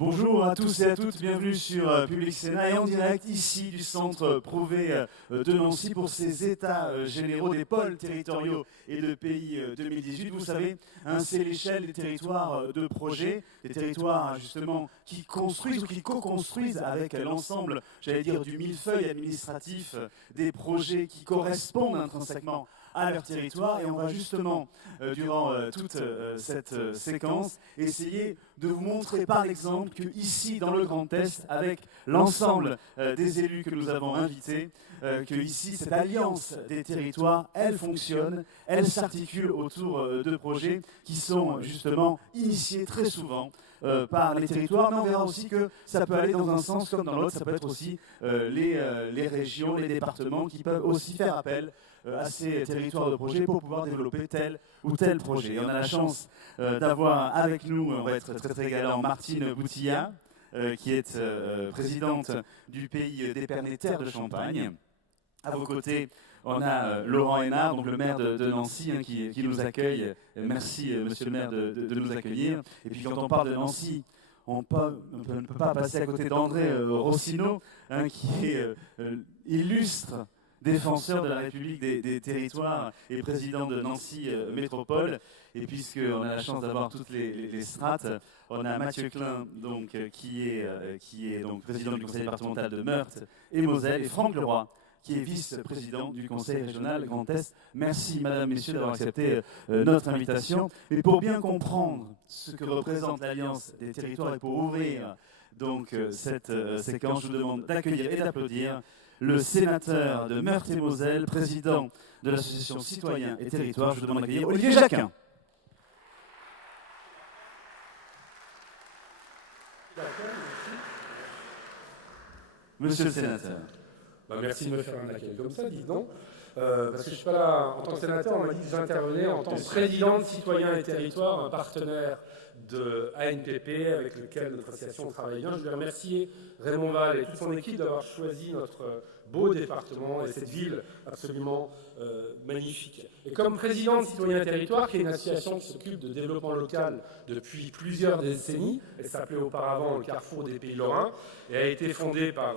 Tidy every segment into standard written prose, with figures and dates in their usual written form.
Bonjour à tous et à toutes, bienvenue sur Public Sénat et en direct ici du centre Prouvé de Nancy pour ces états généraux des pôles territoriaux et de pays 2018. Vous savez, c'est l'échelle des territoires de projet, des territoires justement qui construisent ou qui co-construisent avec l'ensemble, j'allais dire, du millefeuille administratif des projets qui correspondent intrinsèquement à leur territoire. Et on va justement, durant toute cette séquence, essayer de vous montrer par l'exemple que ici, dans le Grand Est, avec l'ensemble des élus que nous avons invités, que ici, cette alliance des territoires, elle fonctionne, elle s'articule autour de projets qui sont justement initiés très souvent par les territoires, mais on verra aussi que ça peut aller dans un sens comme dans l'autre, ça peut être aussi les régions, les départements qui peuvent aussi faire appel à ces territoires de projet pour pouvoir développer tel ou tel projet. Et on a la chance d'avoir avec nous, on va être très très galant, Martine Boutilla, qui est présidente du pays d'Épernay Terre de Champagne. À vos côtés, on a Laurent Hénard, donc le maire de Nancy, qui nous accueille. Merci, monsieur le maire, de nous accueillir. Et puis quand on parle de Nancy, on ne peut pas passer à côté d'André Rossino, qui est illustre défenseur de la République des territoires et président de Nancy Métropole. Et puisqu'on a la chance d'avoir toutes les strates, on a Mathieu Klein, donc, qui est donc président du conseil départemental de Meurthe et Moselle, et Franck Leroy, qui est vice-président du conseil régional Grand Est. Merci, madame, messieurs, d'avoir accepté notre invitation. Et pour bien comprendre ce que représente l'Alliance des territoires et pour ouvrir donc, cette séquence, je vous demande d'accueillir et d'applaudir le sénateur de Meurthe et Moselle, président de l'association Citoyens et Territoires. Je vous demande d'accueillir Olivier Jacquin. Monsieur le sénateur. Merci de me faire un accueil comme ça, dites donc. Parce que je ne suis pas là en tant que sénateur, on m'a dit que j'intervenais en tant que président de Citoyens et Territoires, un partenaire de ANPP avec lequel notre association travaille bien. Je voulais remercier Raymond Val et toute son équipe d'avoir choisi notre beau département et cette ville absolument magnifique. Et comme président de Citoyens et Territoires, qui est une association qui s'occupe de développement local depuis plusieurs décennies, elle s'appelait auparavant le Carrefour des Pays Lorrains et a été fondée par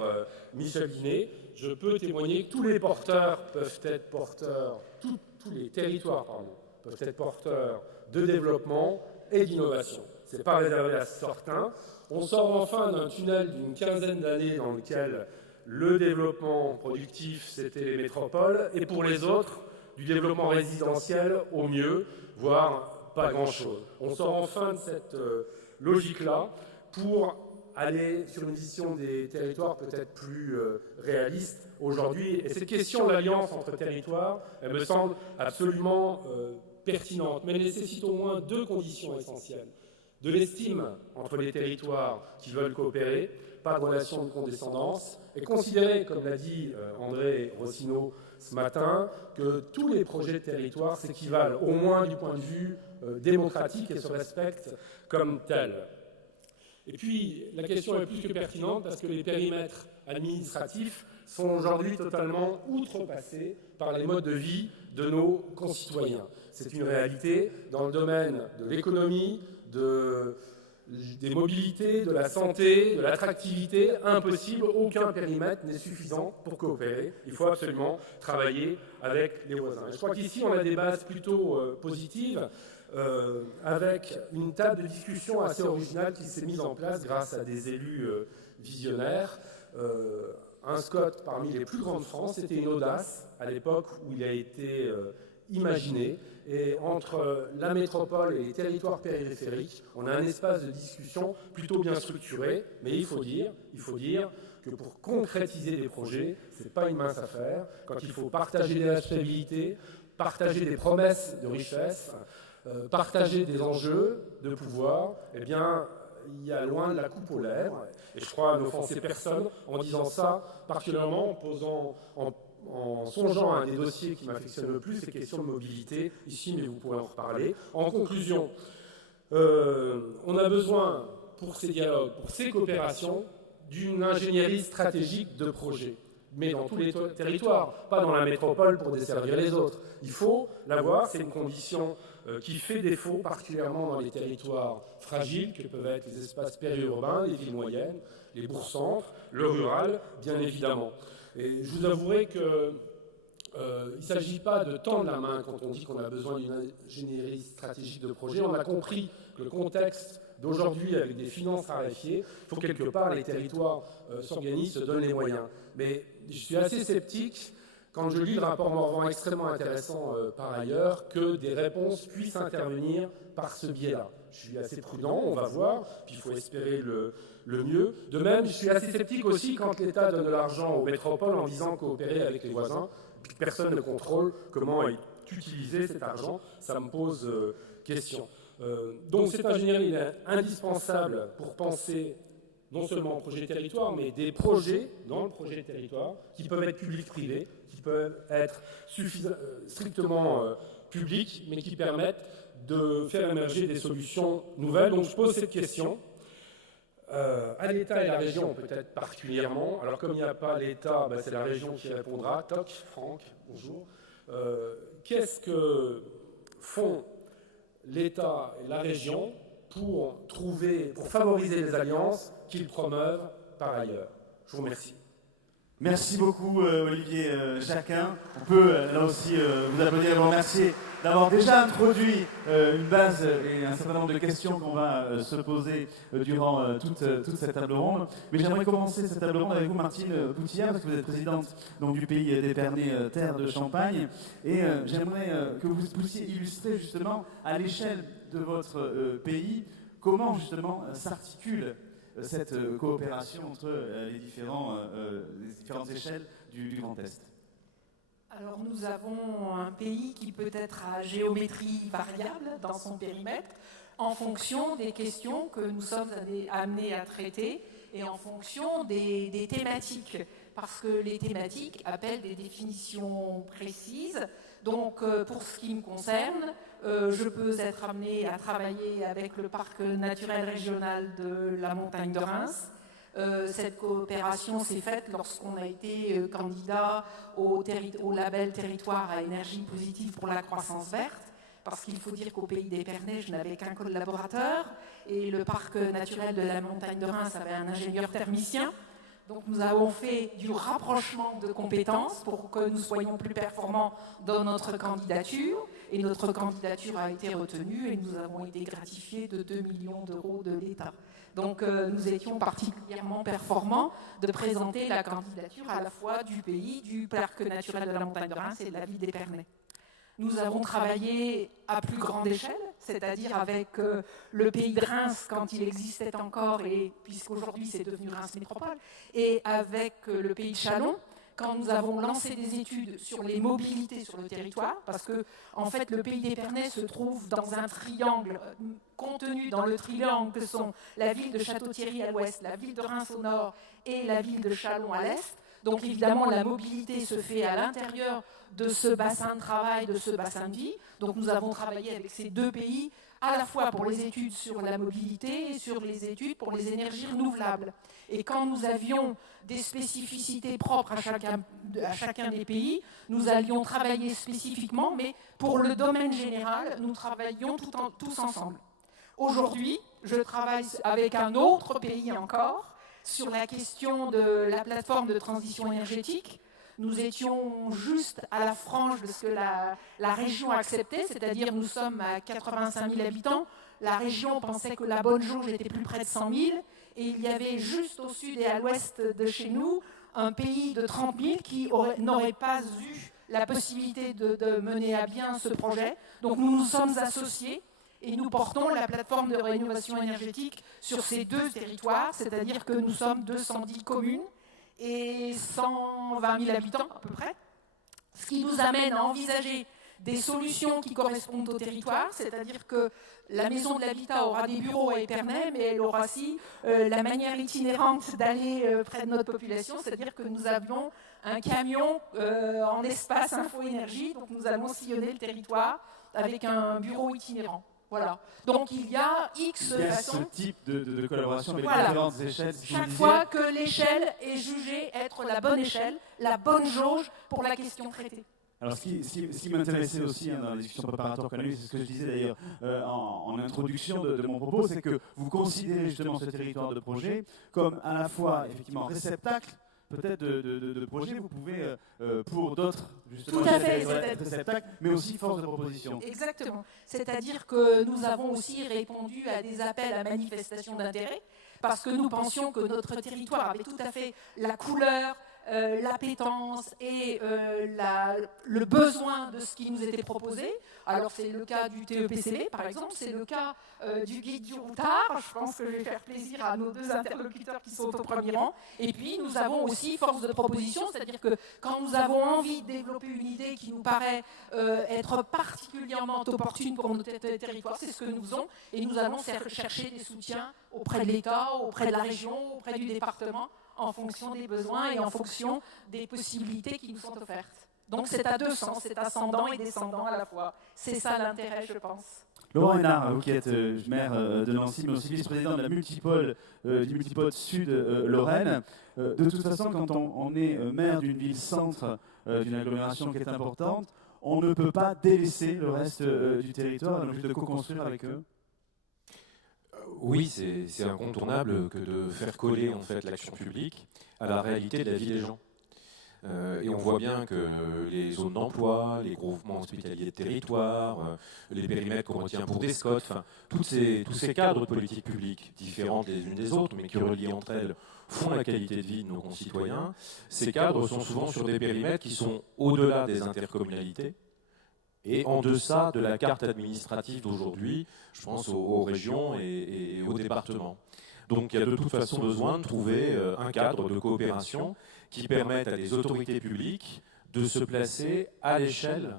Michel Guinet, je peux témoigner que tous les porteurs peuvent être porteurs, tous les territoires peuvent être porteurs de développement et d'innovation. Ce n'est pas réservé à certains. On sort enfin d'un tunnel d'une quinzaine d'années dans lequel le développement productif, c'était les métropoles, et pour les autres, du développement résidentiel au mieux, voire pas grand-chose. On sort enfin de cette logique-là pour aller sur une vision des territoires peut-être plus réaliste aujourd'hui. Et cette question de l'alliance entre territoires, elle me semble absolument pertinente, mais elle nécessite au moins deux conditions essentielles. De l'estime entre les territoires qui veulent coopérer, pas de relation de condescendance, et considérer, comme l'a dit André Rossino ce matin, que tous les projets de territoire s'équivalent, au moins du point de vue démocratique, et se respectent comme tels. Et puis, la question est plus que pertinente parce que les périmètres administratifs sont aujourd'hui totalement outrepassés par les modes de vie de nos concitoyens. C'est une réalité dans le domaine de l'économie, des mobilités, de la santé, de l'attractivité. Impossible, aucun périmètre n'est suffisant pour coopérer. Il faut absolument travailler avec les voisins. Et je crois qu'ici, on a des bases plutôt positives. Avec une table de discussion assez originale qui s'est mise en place grâce à des élus visionnaires. Un Scott parmi les plus grands de France, c'était une audace à l'époque où il a été imaginé. Et entre la métropole et les territoires périphériques, on a un espace de discussion plutôt bien structuré, mais il faut dire que pour concrétiser des projets, ce n'est pas une mince affaire. Quand il faut partager des responsabilités, partager des promesses de richesse, partager des enjeux de pouvoir, eh bien, il y a loin de la coupe aux lèvres. Et je crois n'offenser personne en disant ça, particulièrement en songeant à un des dossiers qui m'affectionne le plus, les questions de mobilité, ici, mais vous pourrez en reparler. En conclusion, on a besoin, pour ces dialogues, pour ces coopérations, d'une ingénierie stratégique de projet, mais dans tous les territoires, pas dans la métropole pour desservir les autres. Il faut l'avoir, c'est une condition qui fait défaut, particulièrement dans les territoires fragiles, que peuvent être les espaces périurbains, les villes moyennes, les bourgs-centres, le rural, bien évidemment. Et je vous avouerai que il ne s'agit pas de tendre la main quand on dit qu'on a besoin d'une ingénierie stratégique de projet. On a compris que le contexte d'aujourd'hui, avec des finances raréfiées, il faut quelque part les territoires s'organisent, se donnent les moyens. Mais je suis assez sceptique quand je lis le rapport Morvan, extrêmement intéressant par ailleurs, que des réponses puissent intervenir par ce biais-là. Je suis assez prudent, on va voir, puis il faut espérer le mieux. De même, je suis assez sceptique aussi quand l'État donne de l'argent aux métropoles en disant coopérer avec les voisins, puis personne ne contrôle comment est utilisé cet argent. Ça me pose question. Donc cette ingénierie est indispensable pour penser non seulement au projet territoire, mais des projets dans le projet territoire qui peuvent être publics-privés, qui peuvent être strictement publics, mais qui permettent de faire émerger des solutions nouvelles. Donc je pose cette question à l'État et la région peut-être particulièrement. Alors comme il n'y a pas l'État, c'est la région qui répondra. Toc, Franck, bonjour. Qu'est-ce que font l'État et la région pour favoriser les alliances qu'ils promeuvent par ailleurs? Je vous remercie. Merci beaucoup Olivier Jacquin. On peut là aussi vous applaudir et vous remercier d'avoir déjà introduit une base et un certain nombre de questions qu'on va se poser durant toute cette table ronde. Mais j'aimerais commencer cette table ronde avec vous, Martine Poutillard, parce que vous êtes présidente donc, du pays d'Épernay, terre de Champagne. Et j'aimerais que vous puissiez illustrer justement à l'échelle de votre pays comment justement s'articule cette coopération entre les différentes échelles du Grand Est. Alors nous avons un pays qui peut être à géométrie variable dans son périmètre en fonction des questions que nous sommes amenés à traiter et en fonction des thématiques, parce que les thématiques appellent des définitions précises. Donc pour ce qui me concerne, je peux être amenée à travailler avec le parc naturel régional de la montagne de Reims. Cette coopération s'est faite lorsqu'on a été candidat au label Territoire à énergie positive pour la croissance verte, parce qu'il faut dire qu'au pays d'Épernay, je n'avais qu'un collaborateur, et le parc naturel de la montagne de Reims avait un ingénieur thermicien. Donc nous avons fait du rapprochement de compétences pour que nous soyons plus performants dans notre candidature. Et notre candidature a été retenue et nous avons été gratifiés de 2 millions d'euros de l'État. Donc nous étions particulièrement performants de présenter la candidature à la fois du pays, du parc naturel de la montagne de Reims et de la ville d'Épernay. Nous avons travaillé à plus grande échelle, c'est-à-dire avec le pays de Reims quand il existait encore, et puisqu'aujourd'hui c'est devenu Reims Métropole, et avec le pays de Châlons, quand nous avons lancé des études sur les mobilités sur le territoire, parce que en fait le pays d'Épernay se trouve dans un triangle contenu dans le triangle que sont la ville de Château-Thierry à l'ouest, la ville de Reims au nord et la ville de Châlons à l'est. Donc évidemment la mobilité se fait à l'intérieur de ce bassin de travail, de ce bassin de vie. Donc nous avons travaillé avec ces deux pays à la fois pour les études sur la mobilité et sur les études pour les énergies renouvelables. Et quand nous avions des spécificités propres à chacun des pays, nous allions travailler spécifiquement, mais pour le domaine général, nous travaillions tous ensemble. Aujourd'hui, je travaille avec un autre pays encore sur la question de la plateforme de transition énergétique. Nous étions juste à la frange de ce que la région acceptait, c'est-à-dire nous sommes à 85 000 habitants. La région pensait que la bonne jauge était plus près de 100 000. Et il y avait juste au sud et à l'ouest de chez nous un pays de 30 000 qui n'aurait pas eu la possibilité de mener à bien ce projet. Donc nous nous sommes associés et nous portons la plateforme de rénovation énergétique sur ces deux territoires, c'est-à-dire que nous sommes 210 communes et 120 000 habitants à peu près, ce qui nous amène à envisager des solutions qui correspondent au territoire, c'est-à-dire que la maison de l'habitat aura des bureaux à Épernay, mais elle aura aussi la manière itinérante d'aller près de notre population, c'est-à-dire que nous avions un camion en espace info-énergie, donc nous allons sillonner le territoire avec un bureau itinérant. Voilà. Donc il y a X Il y a façons. ce type de collaboration avec Voilà. différentes échelles. si vous Chaque disiez. fois que l'échelle est jugée être la bonne échelle, la bonne jauge pour la question traitée. Alors, ce qui m'intéressait aussi dans la discussion préparatoire qu'on a eue, c'est ce que je disais d'ailleurs en introduction de mon propos, c'est que vous considérez justement ce territoire de projet comme à la fois effectivement réceptacle, peut-être de projets, vous pouvez pour d'autres justement Tout à fait, être réceptacle, mais aussi force de proposition. Exactement. C'est-à-dire que nous avons aussi répondu à des appels à manifestation d'intérêt, parce que nous pensions que notre territoire avait tout à fait la couleur, l'appétence et le besoin de ce qui nous était proposé. Alors c'est le cas du TEPCB par exemple, c'est le cas du guide du routard. Je pense que je vais faire plaisir à nos deux interlocuteurs qui sont au premier rang. Et puis nous avons aussi force de proposition, c'est-à-dire que quand nous avons envie de développer une idée qui nous paraît être particulièrement opportune pour notre territoire, c'est ce que nous faisons, et nous allons chercher des soutiens auprès de l'État, auprès de la région, auprès du département, en fonction des besoins et en fonction des possibilités qui nous sont offertes. Donc c'est à deux sens, c'est ascendant et descendant à la fois. C'est ça l'intérêt, je pense. Laurent Hénard, vous qui êtes maire de Nancy, mais aussi vice-président de la Multipole, du Multipole Sud Lorraine. De toute façon, quand on est maire d'une ville-centre, d'une agglomération qui est importante, on ne peut pas délaisser le reste du territoire, donc juste de co-construire avec eux. Oui, c'est incontournable que de faire coller en fait l'action publique à la réalité de la vie des gens. Et on voit bien que les zones d'emploi, les groupements hospitaliers de territoire, les périmètres qu'on retient pour des SCOT, enfin, tous ces cadres de politique publique, différentes les unes des autres, mais qui relient entre elles, font la qualité de vie de nos concitoyens. Ces cadres sont souvent sur des périmètres qui sont au-delà des intercommunalités et en deçà de la carte administrative d'aujourd'hui, je pense aux régions et aux départements. Donc il y a de toute façon besoin de trouver un cadre de coopération qui permette à des autorités publiques de se placer à l'échelle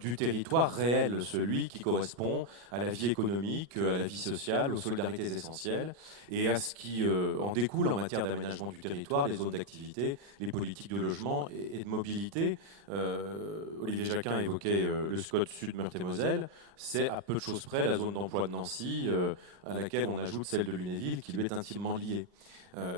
du territoire réel, celui qui correspond à la vie économique, à la vie sociale, aux solidarités essentielles et à ce qui en découle en matière d'aménagement du territoire, les zones d'activité, les politiques de logement et de mobilité. Olivier Jacquin évoquait le SCOT Sud Meurthe-et-Moselle, c'est à peu de choses près la zone d'emploi de Nancy, à laquelle on ajoute celle de Lunéville, qui lui est intimement liée.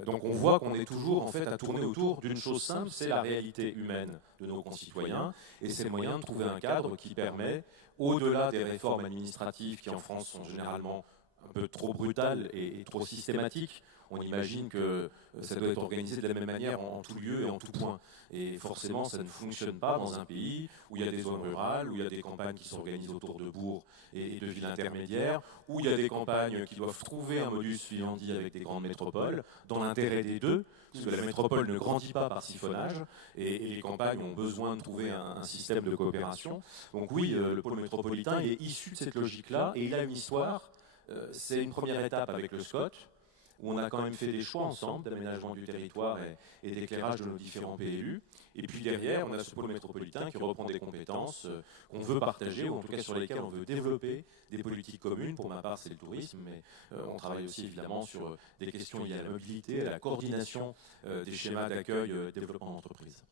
Donc on voit qu'on est toujours en fait à tourner autour d'une chose simple, c'est la réalité humaine de nos concitoyens, et c'est le moyen de trouver un cadre qui permet, au-delà des réformes administratives qui en France sont généralement un peu trop brutales et trop systématiques. On imagine que ça doit être organisé de la même manière en tout lieu et en tout point. Et forcément, ça ne fonctionne pas dans un pays où il y a des zones rurales, où il y a des campagnes qui s'organisent autour de bourgs et de villes intermédiaires, où il y a des campagnes qui doivent trouver un modus vivendi avec des grandes métropoles, dans l'intérêt des deux, parce que la métropole ne grandit pas par siphonnage, et les campagnes ont besoin de trouver un système de coopération. Donc oui, le pôle métropolitain est issu de cette logique-là, et il a une histoire. C'est une première étape avec le SCOT, où on a quand même fait des choix ensemble d'aménagement du territoire et d'éclairage de nos différents PLU. Et puis derrière, on a ce pôle métropolitain qui reprend des compétences qu'on veut partager, ou en tout cas sur lesquelles on veut développer des politiques communes. Pour ma part, c'est le tourisme, mais on travaille aussi évidemment sur des questions liées à la mobilité, à la coordination des schémas d'accueil et développement d'entreprise.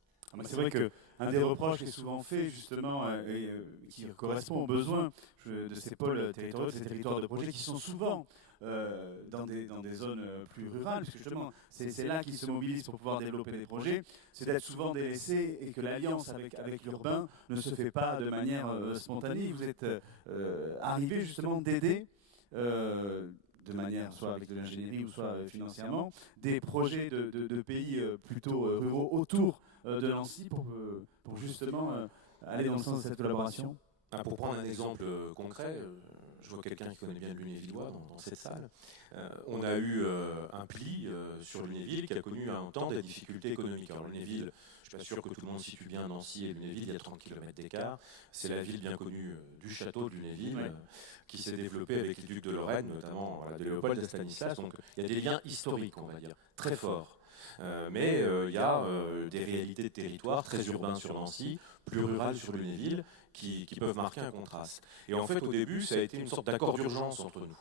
C'est vrai qu'un des reproches qui est souvent fait, justement, et qui correspond aux besoins de ces pôles territoriaux, de ces territoires de projet, qui sont souvent dans des zones plus rurales, parce que justement, c'est là qu'ils se mobilisent pour pouvoir développer des projets, c'est d'être souvent délaissés et que l'alliance avec l'urbain ne se fait pas de manière spontanée. Vous êtes arrivé justement d'aider de manière soit avec de l'ingénierie ou soit financièrement, des projets de pays plutôt ruraux autour de Nancy pour justement aller dans le sens de cette collaboration. Pour prendre un exemple concret, je vois quelqu'un qui connaît bien le Lunévillois dans cette salle. On a eu un pli sur Lunéville qui a connu un temps des difficultés économiques. Alors Lunéville, je suis pas sûr que tout le monde situe bien Nancy et Lunéville, il y a 30 km d'écart. C'est la ville bien connue du château de Lunéville, qui s'est développée avec les ducs de Lorraine, notamment de Léopold et de Stanislas. Donc il y a des liens historiques, on va dire, très forts. Mais il y a des réalités de territoire très urbains sur Nancy, plus rurales sur Lunéville, qui peuvent marquer un contraste. Et en fait, au début, ça a été une sorte d'accord d'urgence entre nous.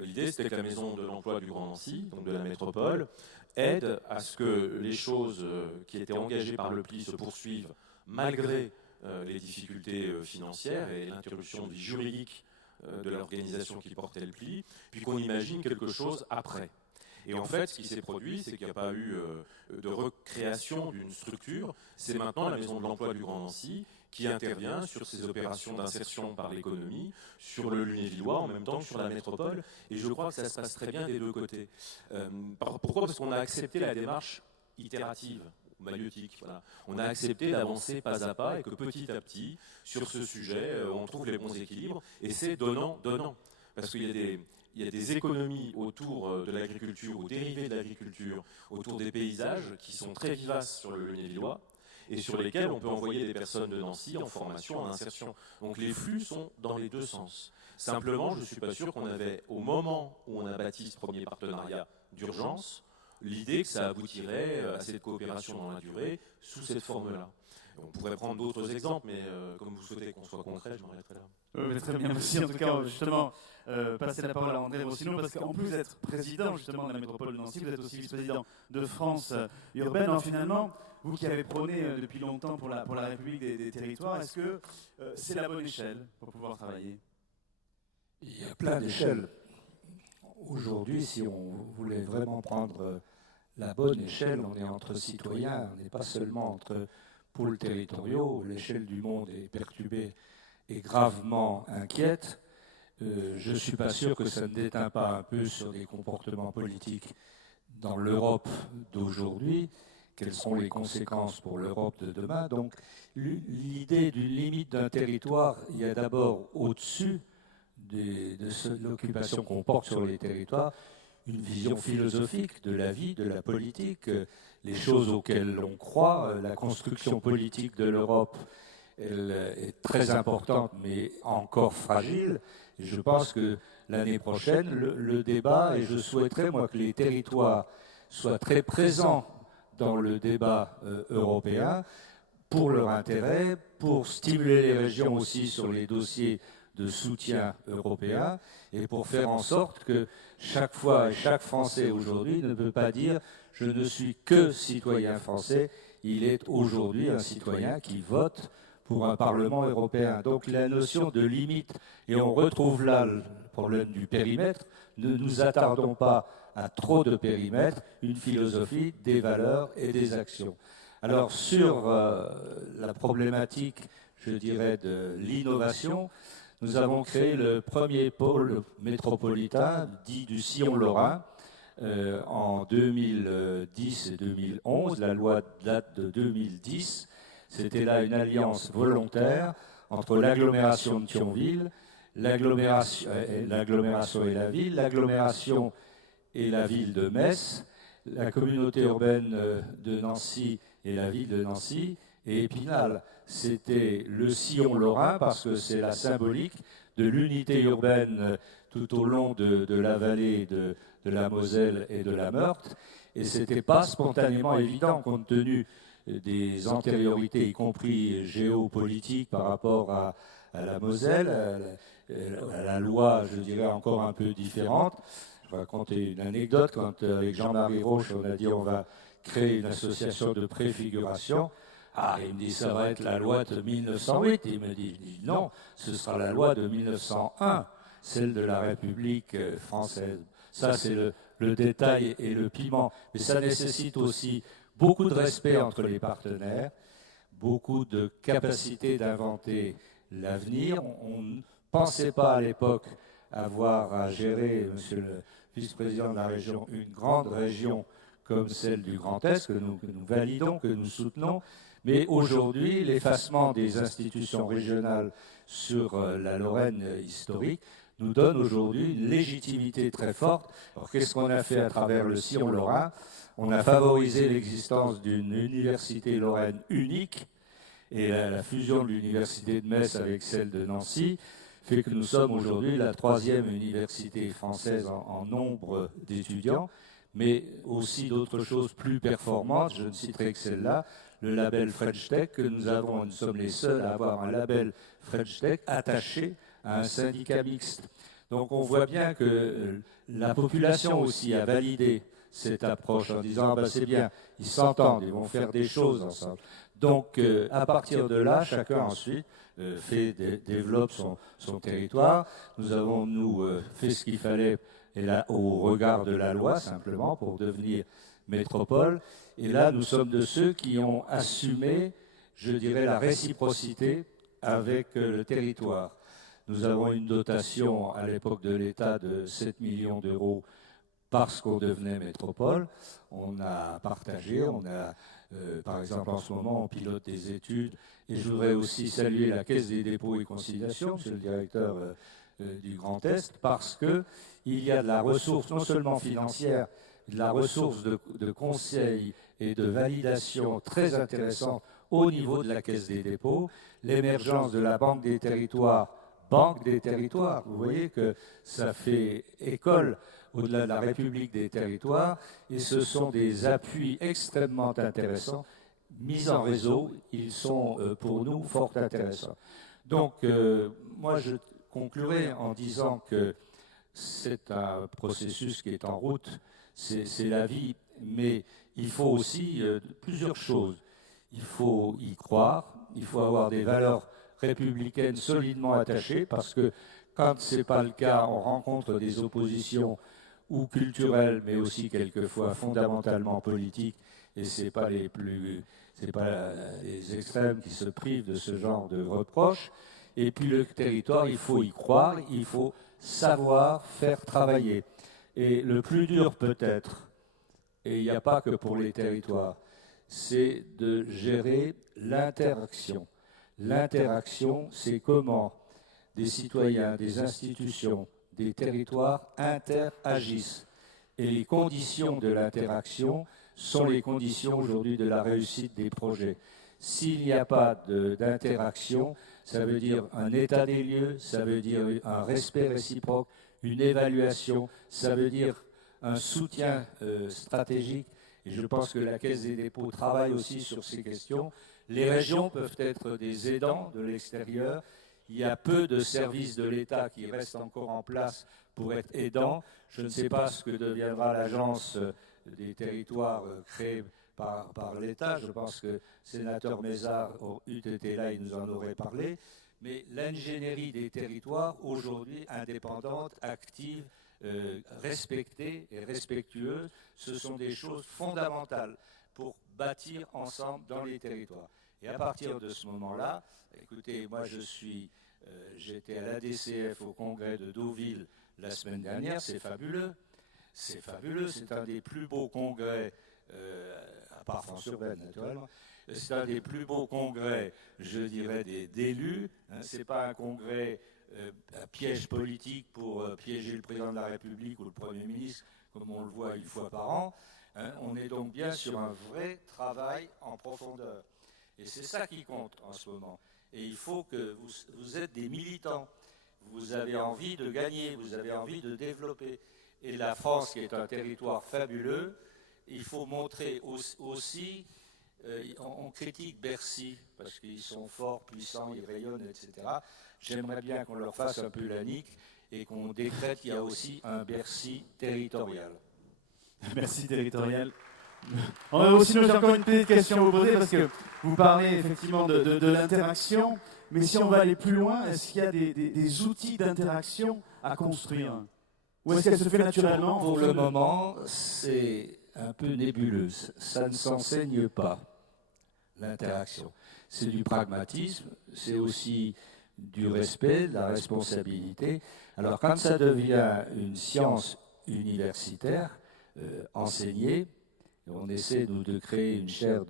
L'idée, c'était que la maison de l'emploi du Grand Nancy, donc de la métropole, aide à ce que les choses qui étaient engagées par le pli se poursuivent malgré les difficultés financières et l'interruption de vie juridique de l'organisation qui portait le pli, puis qu'on imagine quelque chose après. Et en fait, ce qui s'est produit, c'est qu'il n'y a pas eu de recréation d'une structure. C'est maintenant la Maison de l'Emploi du Grand Nancy qui intervient sur ces opérations d'insertion par l'économie, sur le Lunévillois, en même temps que sur la métropole. Et je crois que ça se passe très bien des deux côtés. Pourquoi ? Parce qu'on a accepté la démarche itérative, maïeutique. Voilà. On a accepté d'avancer pas à pas et que petit à petit, sur ce sujet, on trouve les bons équilibres. Et c'est donnant. Parce qu'il y a des économies autour de l'agriculture ou dérivées de l'agriculture, autour des paysages qui sont très vivaces sur le Lunévillois et sur lesquels on peut envoyer des personnes de Nancy en formation, en insertion. Donc les flux sont dans les deux sens. Simplement, je ne suis pas sûr qu'on avait, au moment où on a bâti ce premier partenariat d'urgence, l'idée que ça aboutirait à cette coopération dans la durée sous cette forme-là. On pourrait prendre d'autres exemples, mais comme vous souhaitez qu'on soit concret, je m'arrêterai là. Très bien, merci. En tout cas, justement, passer la parole à André Rossino, parce qu'en plus d'être président justement de la métropole de Nancy, vous êtes aussi vice-président de France urbaine. Alors finalement, vous qui avez prôné depuis longtemps pour la République des territoires, est-ce que c'est la bonne échelle pour pouvoir travailler ? Il y a plein d'échelles. Aujourd'hui, si on voulait vraiment prendre la bonne échelle, on est entre citoyens, on n'est pas seulement entre pôles territoriaux, où l'échelle du monde est perturbée et gravement inquiète. Je ne suis pas sûr que ça ne déteint pas un peu sur des comportements politiques dans l'Europe d'aujourd'hui. Quelles seront les conséquences pour l'Europe de demain? Donc l'idée d'une limite d'un territoire, il y a d'abord au-dessus de l'occupation qu'on porte sur les territoires, une vision philosophique de la vie, de la politique, les choses auxquelles l'on croit. La construction politique de l'Europe, elle est très importante, mais encore fragile. Et je pense que l'année prochaine, le débat, et je souhaiterais, moi, que les territoires soient très présents dans le débat européen, pour leur intérêt, pour stimuler les régions aussi sur les dossiers de soutien européen, et pour faire en sorte que chaque fois, chaque Français aujourd'hui ne peut pas dire « je ne suis que citoyen français », il est aujourd'hui un citoyen qui vote pour un Parlement européen. Donc la notion de limite, et on retrouve là le problème du périmètre, ne nous attardons pas à trop de périmètre, une philosophie, des valeurs et des actions. Alors sur la problématique, je dirais, de l'innovation, nous avons créé le premier pôle métropolitain dit du Sillon lorrain en 2010 et 2011. La loi date de 2010. C'était là une alliance volontaire entre l'agglomération de Thionville, l'agglomération et la ville, l'agglomération et la ville de Metz, la communauté urbaine de Nancy et la ville de Nancy, et Épinal. C'était le Sillon lorrain parce que c'est la symbolique de l'unité urbaine tout au long de la vallée de la Moselle et de la Meurthe. Et ce n'était pas spontanément évident compte tenu des antériorités, y compris géopolitiques par rapport à la Moselle, à la loi, je dirais, encore un peu différente. Je vais raconter une anecdote. Quand avec Jean-Marie Roche, on a dit on va créer une association de préfiguration. Ah, il me dit, ça va être la loi de 1908. Il me dit, non, ce sera la loi de 1901, celle de la République française. Ça, c'est le détail et le piment. Mais ça nécessite aussi beaucoup de respect entre les partenaires, beaucoup de capacité d'inventer l'avenir. On ne pensait pas à l'époque avoir à gérer, monsieur le vice-président de la région, une grande région comme celle du Grand Est, que nous validons, que nous soutenons. Mais aujourd'hui, l'effacement des institutions régionales sur la Lorraine historique nous donne aujourd'hui une légitimité très forte. Alors qu'est-ce qu'on a fait à travers le Sillon lorrain? On a favorisé l'existence d'une université lorraine unique, et la fusion de l'université de Metz avec celle de Nancy fait que nous sommes aujourd'hui la 3e université française en nombre d'étudiants, mais aussi d'autres choses plus performantes. Je ne citerai que celle-là, le label French Tech, que nous avons. Nous sommes les seuls à avoir un label French Tech attaché à un syndicat mixte. Donc on voit bien que la population aussi a validé cette approche en disant ah ben c'est bien, ils s'entendent, ils vont faire des choses ensemble. Donc, à partir de là, chacun ensuite développe son territoire. Nous avons, fait ce qu'il fallait et là, au regard de la loi, simplement, pour devenir métropole. Et là, nous sommes de ceux qui ont assumé, je dirais, la réciprocité avec le territoire. Nous avons une dotation à l'époque de l'État de 7 millions d'euros parce qu'on devenait métropole. On a partagé, par exemple, en ce moment, on pilote des études. Et je voudrais aussi saluer la Caisse des dépôts et consignations, monsieur le directeur du Grand Est, parce qu'il y a de la ressource, non seulement financière, de la ressource de conseil et de validation très intéressante au niveau de la Caisse des dépôts, l'émergence de la Banque des territoires, vous voyez que ça fait école au-delà de la République des territoires, et ce sont des appuis extrêmement intéressants, mis en réseau, ils sont pour nous fort intéressants. Donc, moi je conclurai en disant que c'est un processus qui est en route, c'est la vie, mais il faut aussi plusieurs choses. Il faut y croire, il faut avoir des valeurs républicaines solidement attachées, parce que quand ce n'est pas le cas, on rencontre des oppositions ou culturelles, mais aussi quelquefois fondamentalement politiques, et ce n'est pas les extrêmes qui se privent de ce genre de reproches. Et puis le territoire, il faut y croire, il faut savoir faire travailler. Et le plus dur peut-être, et il n'y a pas que pour les territoires, c'est de gérer l'interaction. L'interaction, c'est comment des citoyens, des institutions, des territoires interagissent. Et les conditions de l'interaction sont les conditions aujourd'hui de la réussite des projets. S'il n'y a pas d'interaction, ça veut dire un état des lieux, ça veut dire un respect réciproque, une évaluation, ça veut dire un soutien stratégique. Et je pense que la Caisse des dépôts travaille aussi sur ces questions. Les régions peuvent être des aidants de l'extérieur. Il y a peu de services de l'État qui restent encore en place pour être aidants. Je ne sais pas ce que deviendra l'agence des territoires créée par l'État. Je pense que le sénateur Mézard eût été là, il nous en aurait parlé. Mais l'ingénierie des territoires, aujourd'hui, indépendante, active, respectée et respectueuse, ce sont des choses fondamentales pour bâtir ensemble dans les territoires. Et à partir de ce moment-là, écoutez, moi j'étais à l'ADCF au congrès de Deauville la semaine dernière, c'est fabuleux. C'est fabuleux, c'est un des plus beaux congrès, à part France-Urbaine naturellement, c'est un des plus beaux congrès, je dirais, d'élus. Hein, ce n'est pas un congrès à piège politique pour piéger le président de la République ou le Premier ministre, comme on le voit une fois par an. Hein, on est donc bien sur un vrai travail en profondeur. Et c'est ça qui compte en ce moment. Et il faut que vous êtes des militants. Vous avez envie de gagner, vous avez envie de développer. Et la France, qui est un territoire fabuleux, il faut montrer aussi, on critique Bercy, parce qu'ils sont forts, puissants, ils rayonnent, etc. J'aimerais bien qu'on leur fasse un peu la nique et qu'on décrète qu'il y a aussi un Bercy territorial. Merci territorial. Sinon, j'ai encore une petite question à vous poser, parce que vous parlez effectivement de l'interaction, mais si on va aller plus loin, est-ce qu'il y a des outils d'interaction à construire? Ou est-ce qu'elle se fait naturellement? Pour le moment, c'est un peu nébuleux. Ça ne s'enseigne pas, l'interaction. C'est du pragmatisme, c'est aussi du respect, de la responsabilité. Alors quand ça devient une science universitaire, enseignée, on essaie, nous, de créer une chaire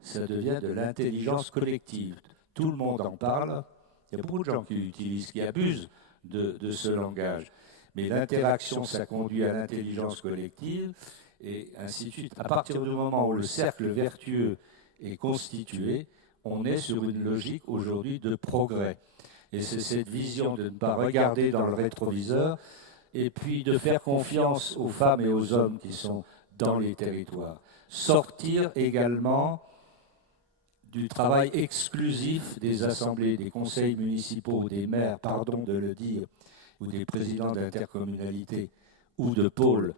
ça devient de l'intelligence collective. Tout le monde en parle. Il y a beaucoup de gens qui abusent de ce langage. Mais l'interaction, ça conduit à l'intelligence collective, et ainsi de suite. À partir du moment où le cercle vertueux est constitué, on est sur une logique aujourd'hui de progrès. Et c'est cette vision de ne pas regarder dans le rétroviseur, et puis de faire confiance aux femmes et aux hommes qui sont dans les territoires. Sortir également du travail exclusif des assemblées, des conseils municipaux, des maires, pardon de le dire, ou des présidents d'intercommunalité ou de pôles.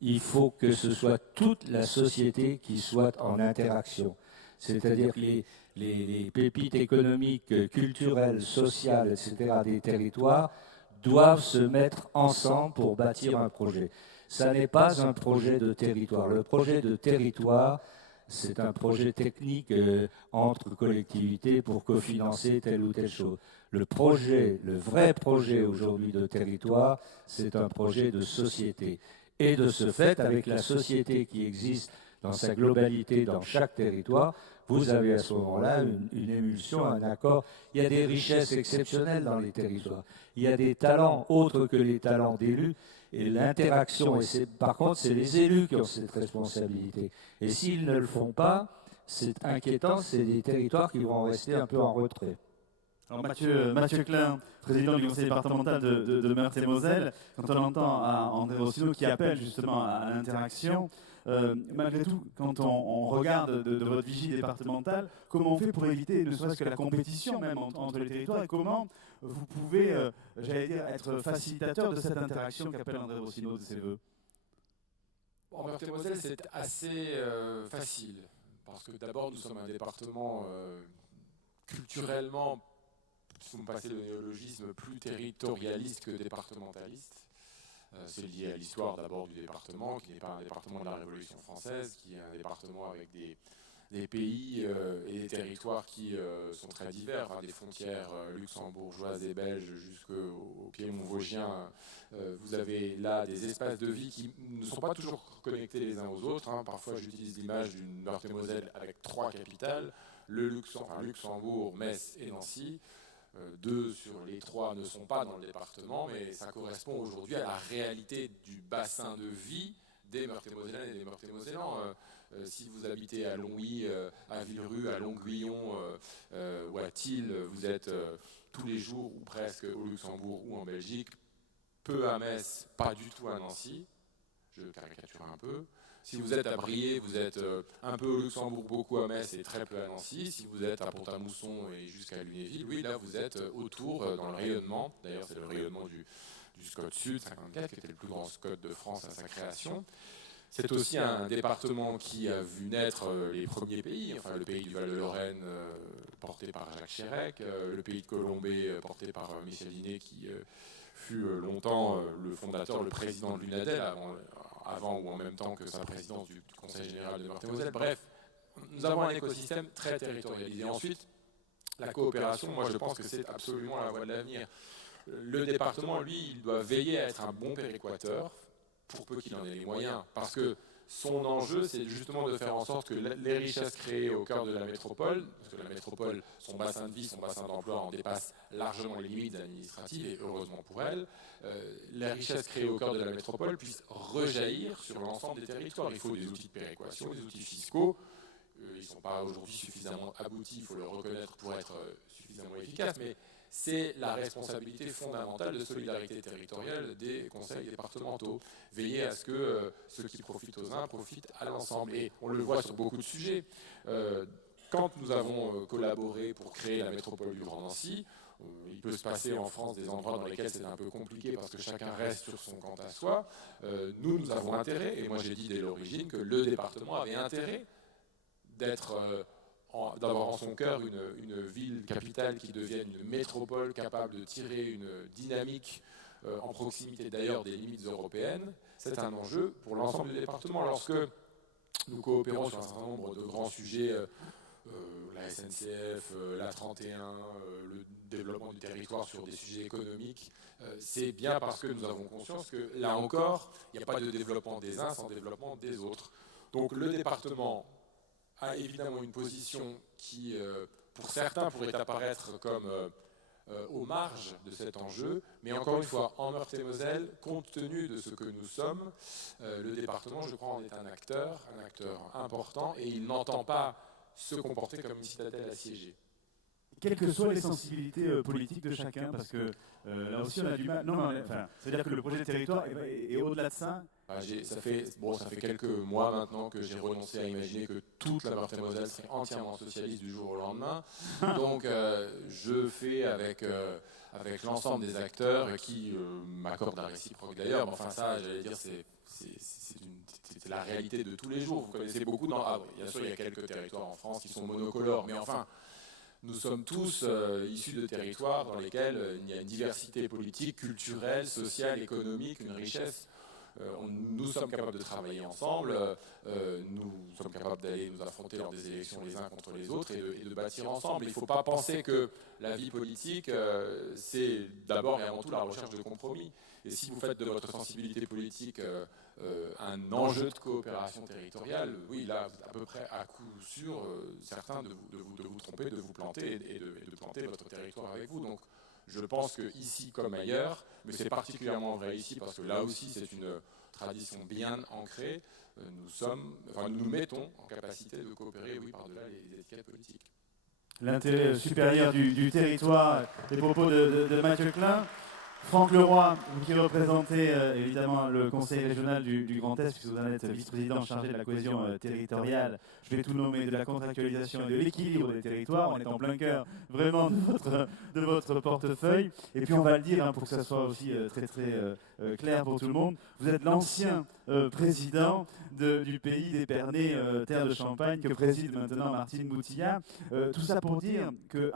Il faut que ce soit toute la société qui soit en interaction. C'est-à-dire que les pépites économiques, culturelles, sociales, etc. des territoires doivent se mettre ensemble pour bâtir un projet. Ça n'est pas un projet de territoire. Le projet de territoire, c'est un projet technique entre collectivités pour cofinancer telle ou telle chose. Le vrai projet aujourd'hui de territoire, c'est un projet de société. Et de ce fait, avec la société qui existe dans sa globalité dans chaque territoire, vous avez à ce moment-là une émulsion, un accord. Il y a des richesses exceptionnelles dans les territoires. Il y a des talents autres que les talents d'élus. Et l'interaction, par contre, c'est les élus qui ont cette responsabilité. Et s'ils ne le font pas, c'est inquiétant, c'est des territoires qui vont rester un peu en retrait. Alors Mathieu Klein, président du conseil départemental de Meurthe-et-Moselle, quand on entend André Rossino qui appelle justement à l'interaction, malgré tout, quand on regarde de votre vigie départementale, comment on fait pour éviter ne serait-ce que la compétition même entre les territoires et comment vous pouvez, j'allais dire, être facilitateur de cette interaction qu'appelle André Rossino de ses voeux? En Meurthe-et-Moselle, c'est assez facile, parce que d'abord, nous sommes un département culturellement, si vous me passez le néologisme, plus territorialiste que départementaliste. C'est lié à l'histoire d'abord du département, qui n'est pas un département de la Révolution française, qui est un département avec des pays et des territoires qui sont très divers, des frontières luxembourgeoises et belges jusqu'au piémont vosgien. Vous avez là des espaces de vie qui ne sont pas toujours connectés les uns aux autres. Parfois, j'utilise l'image d'une Meurthe-et-Moselle avec 3 capitales, Luxembourg, Metz et Nancy. 2 sur les 3 ne sont pas dans le département, mais ça correspond aujourd'hui à la réalité du bassin de vie des Meurthe-et-Mosellaises et des Meurthe-et-Mosellans. Si vous habitez à Longwy, à Villerue, à Longuillon ou à Thil, vous êtes tous les jours ou presque au Luxembourg ou en Belgique, peu à Metz, pas du tout à Nancy, je caricature un peu. Si vous êtes à Briey, vous êtes un peu au Luxembourg, beaucoup à Metz et très peu à Nancy. Si vous êtes à Pont-à-Mousson et jusqu'à Lunéville, oui, là vous êtes autour dans le rayonnement. D'ailleurs, c'est le rayonnement du SCOT Sud 54, qui était le plus grand SCOT de France à sa création. C'est aussi un département qui a vu naître les premiers pays, enfin le pays du Val-de-Lorraine porté par Jacques Chérec, le pays de Colombey porté par Michel Dinet qui fut longtemps le fondateur, le président de l'UNADEL avant ou en même temps que sa présidence du Conseil général de Meurthe-et-Moselle. Bref, nous avons un écosystème très territorialisé. Ensuite, la coopération, moi je pense que c'est absolument la voie de l'avenir. Le département, lui, il doit veiller à être un bon péréquateur, pour peu qu'il en ait les moyens, parce que son enjeu, c'est justement de faire en sorte que les richesses créées au cœur de la métropole, parce que la métropole, son bassin de vie, son bassin d'emploi en dépasse largement les limites administratives, et heureusement pour elle, les richesses créées au cœur de la métropole puissent rejaillir sur l'ensemble des territoires. Il faut des outils de péréquation, des outils fiscaux. Ils ne sont pas aujourd'hui suffisamment aboutis, il faut le reconnaître, pour être suffisamment efficaces, mais c'est la responsabilité fondamentale de solidarité territoriale des conseils départementaux. Veiller à ce que ceux qui profitent aux uns profitent à l'ensemble. Et on le voit sur beaucoup de sujets. Quand nous avons collaboré pour créer la métropole du Grand Nancy, il peut se passer en France des endroits dans lesquels c'est un peu compliqué parce que chacun reste sur son quant à soi. Nous avons intérêt, et moi j'ai dit dès l'origine que le département avait intérêt d'avoir en son cœur une ville capitale qui devienne une métropole capable de tirer une dynamique en proximité d'ailleurs des limites européennes. C'est un enjeu pour l'ensemble du département. Lorsque nous coopérons sur un certain nombre de grands sujets, la SNCF, la 31, le développement du territoire sur des sujets économiques, c'est bien parce que nous avons conscience que là encore, il n'y a pas de développement des uns sans développement des autres. Donc le département a évidemment une position qui, pour certains, pourrait apparaître comme aux marges de cet enjeu, mais encore une fois, en Meurthe-et-Moselle, compte tenu de ce que nous sommes, le département, je crois, en est un acteur important, et il n'entend pas se comporter comme une citadelle assiégée. Quelles que soient les sensibilités politiques de chacun, parce que là aussi on a du mal. C'est-à-dire que le projet de territoire est au-delà de ça. Ça fait quelques mois maintenant que j'ai renoncé à imaginer que toute la Meurthe-et-Moselle serait entièrement socialiste du jour au lendemain. Donc je fais avec l'ensemble des acteurs qui m'accordent un réciproque d'ailleurs. Enfin ça, j'allais dire, c'est c'est la réalité de tous les jours. Vous connaissez beaucoup bien sûr, il y a quelques territoires en France qui sont monocolores, mais enfin, nous sommes tous issus de territoires dans lesquels il y a une diversité politique, culturelle, sociale, économique, une richesse. Nous sommes capables de travailler ensemble, nous sommes capables d'aller nous affronter lors des élections les uns contre les autres et de bâtir ensemble. Il ne faut pas penser que la vie politique, c'est d'abord et avant tout la recherche de compromis. Et si vous faites de votre sensibilité politique un enjeu de coopération territoriale, oui, là, vous êtes à peu près à coup sûr certains de vous tromper, de vous planter et de planter votre territoire avec vous. Donc, je pense qu'ici comme ailleurs, mais c'est particulièrement vrai ici parce que là aussi c'est une tradition bien ancrée, nous nous mettons en capacité de coopérer, oui, par-delà les étiquettes politiques. L'intérêt supérieur du territoire, les propos de Mathieu Klein. Franck Leroy, vous qui représentez évidemment le conseil régional du Grand Est, puisque vous en êtes vice-président chargé de la cohésion territoriale, je vais tout nommer de la contractualisation et de l'équilibre des territoires, on est en plein cœur vraiment de votre portefeuille. Et puis on va le dire pour que ça soit aussi très clair pour tout le monde, vous êtes l'ancien président du pays d'Épernay, terre de Champagne, que préside maintenant Martine Boutilla. Tout ça pour dire que,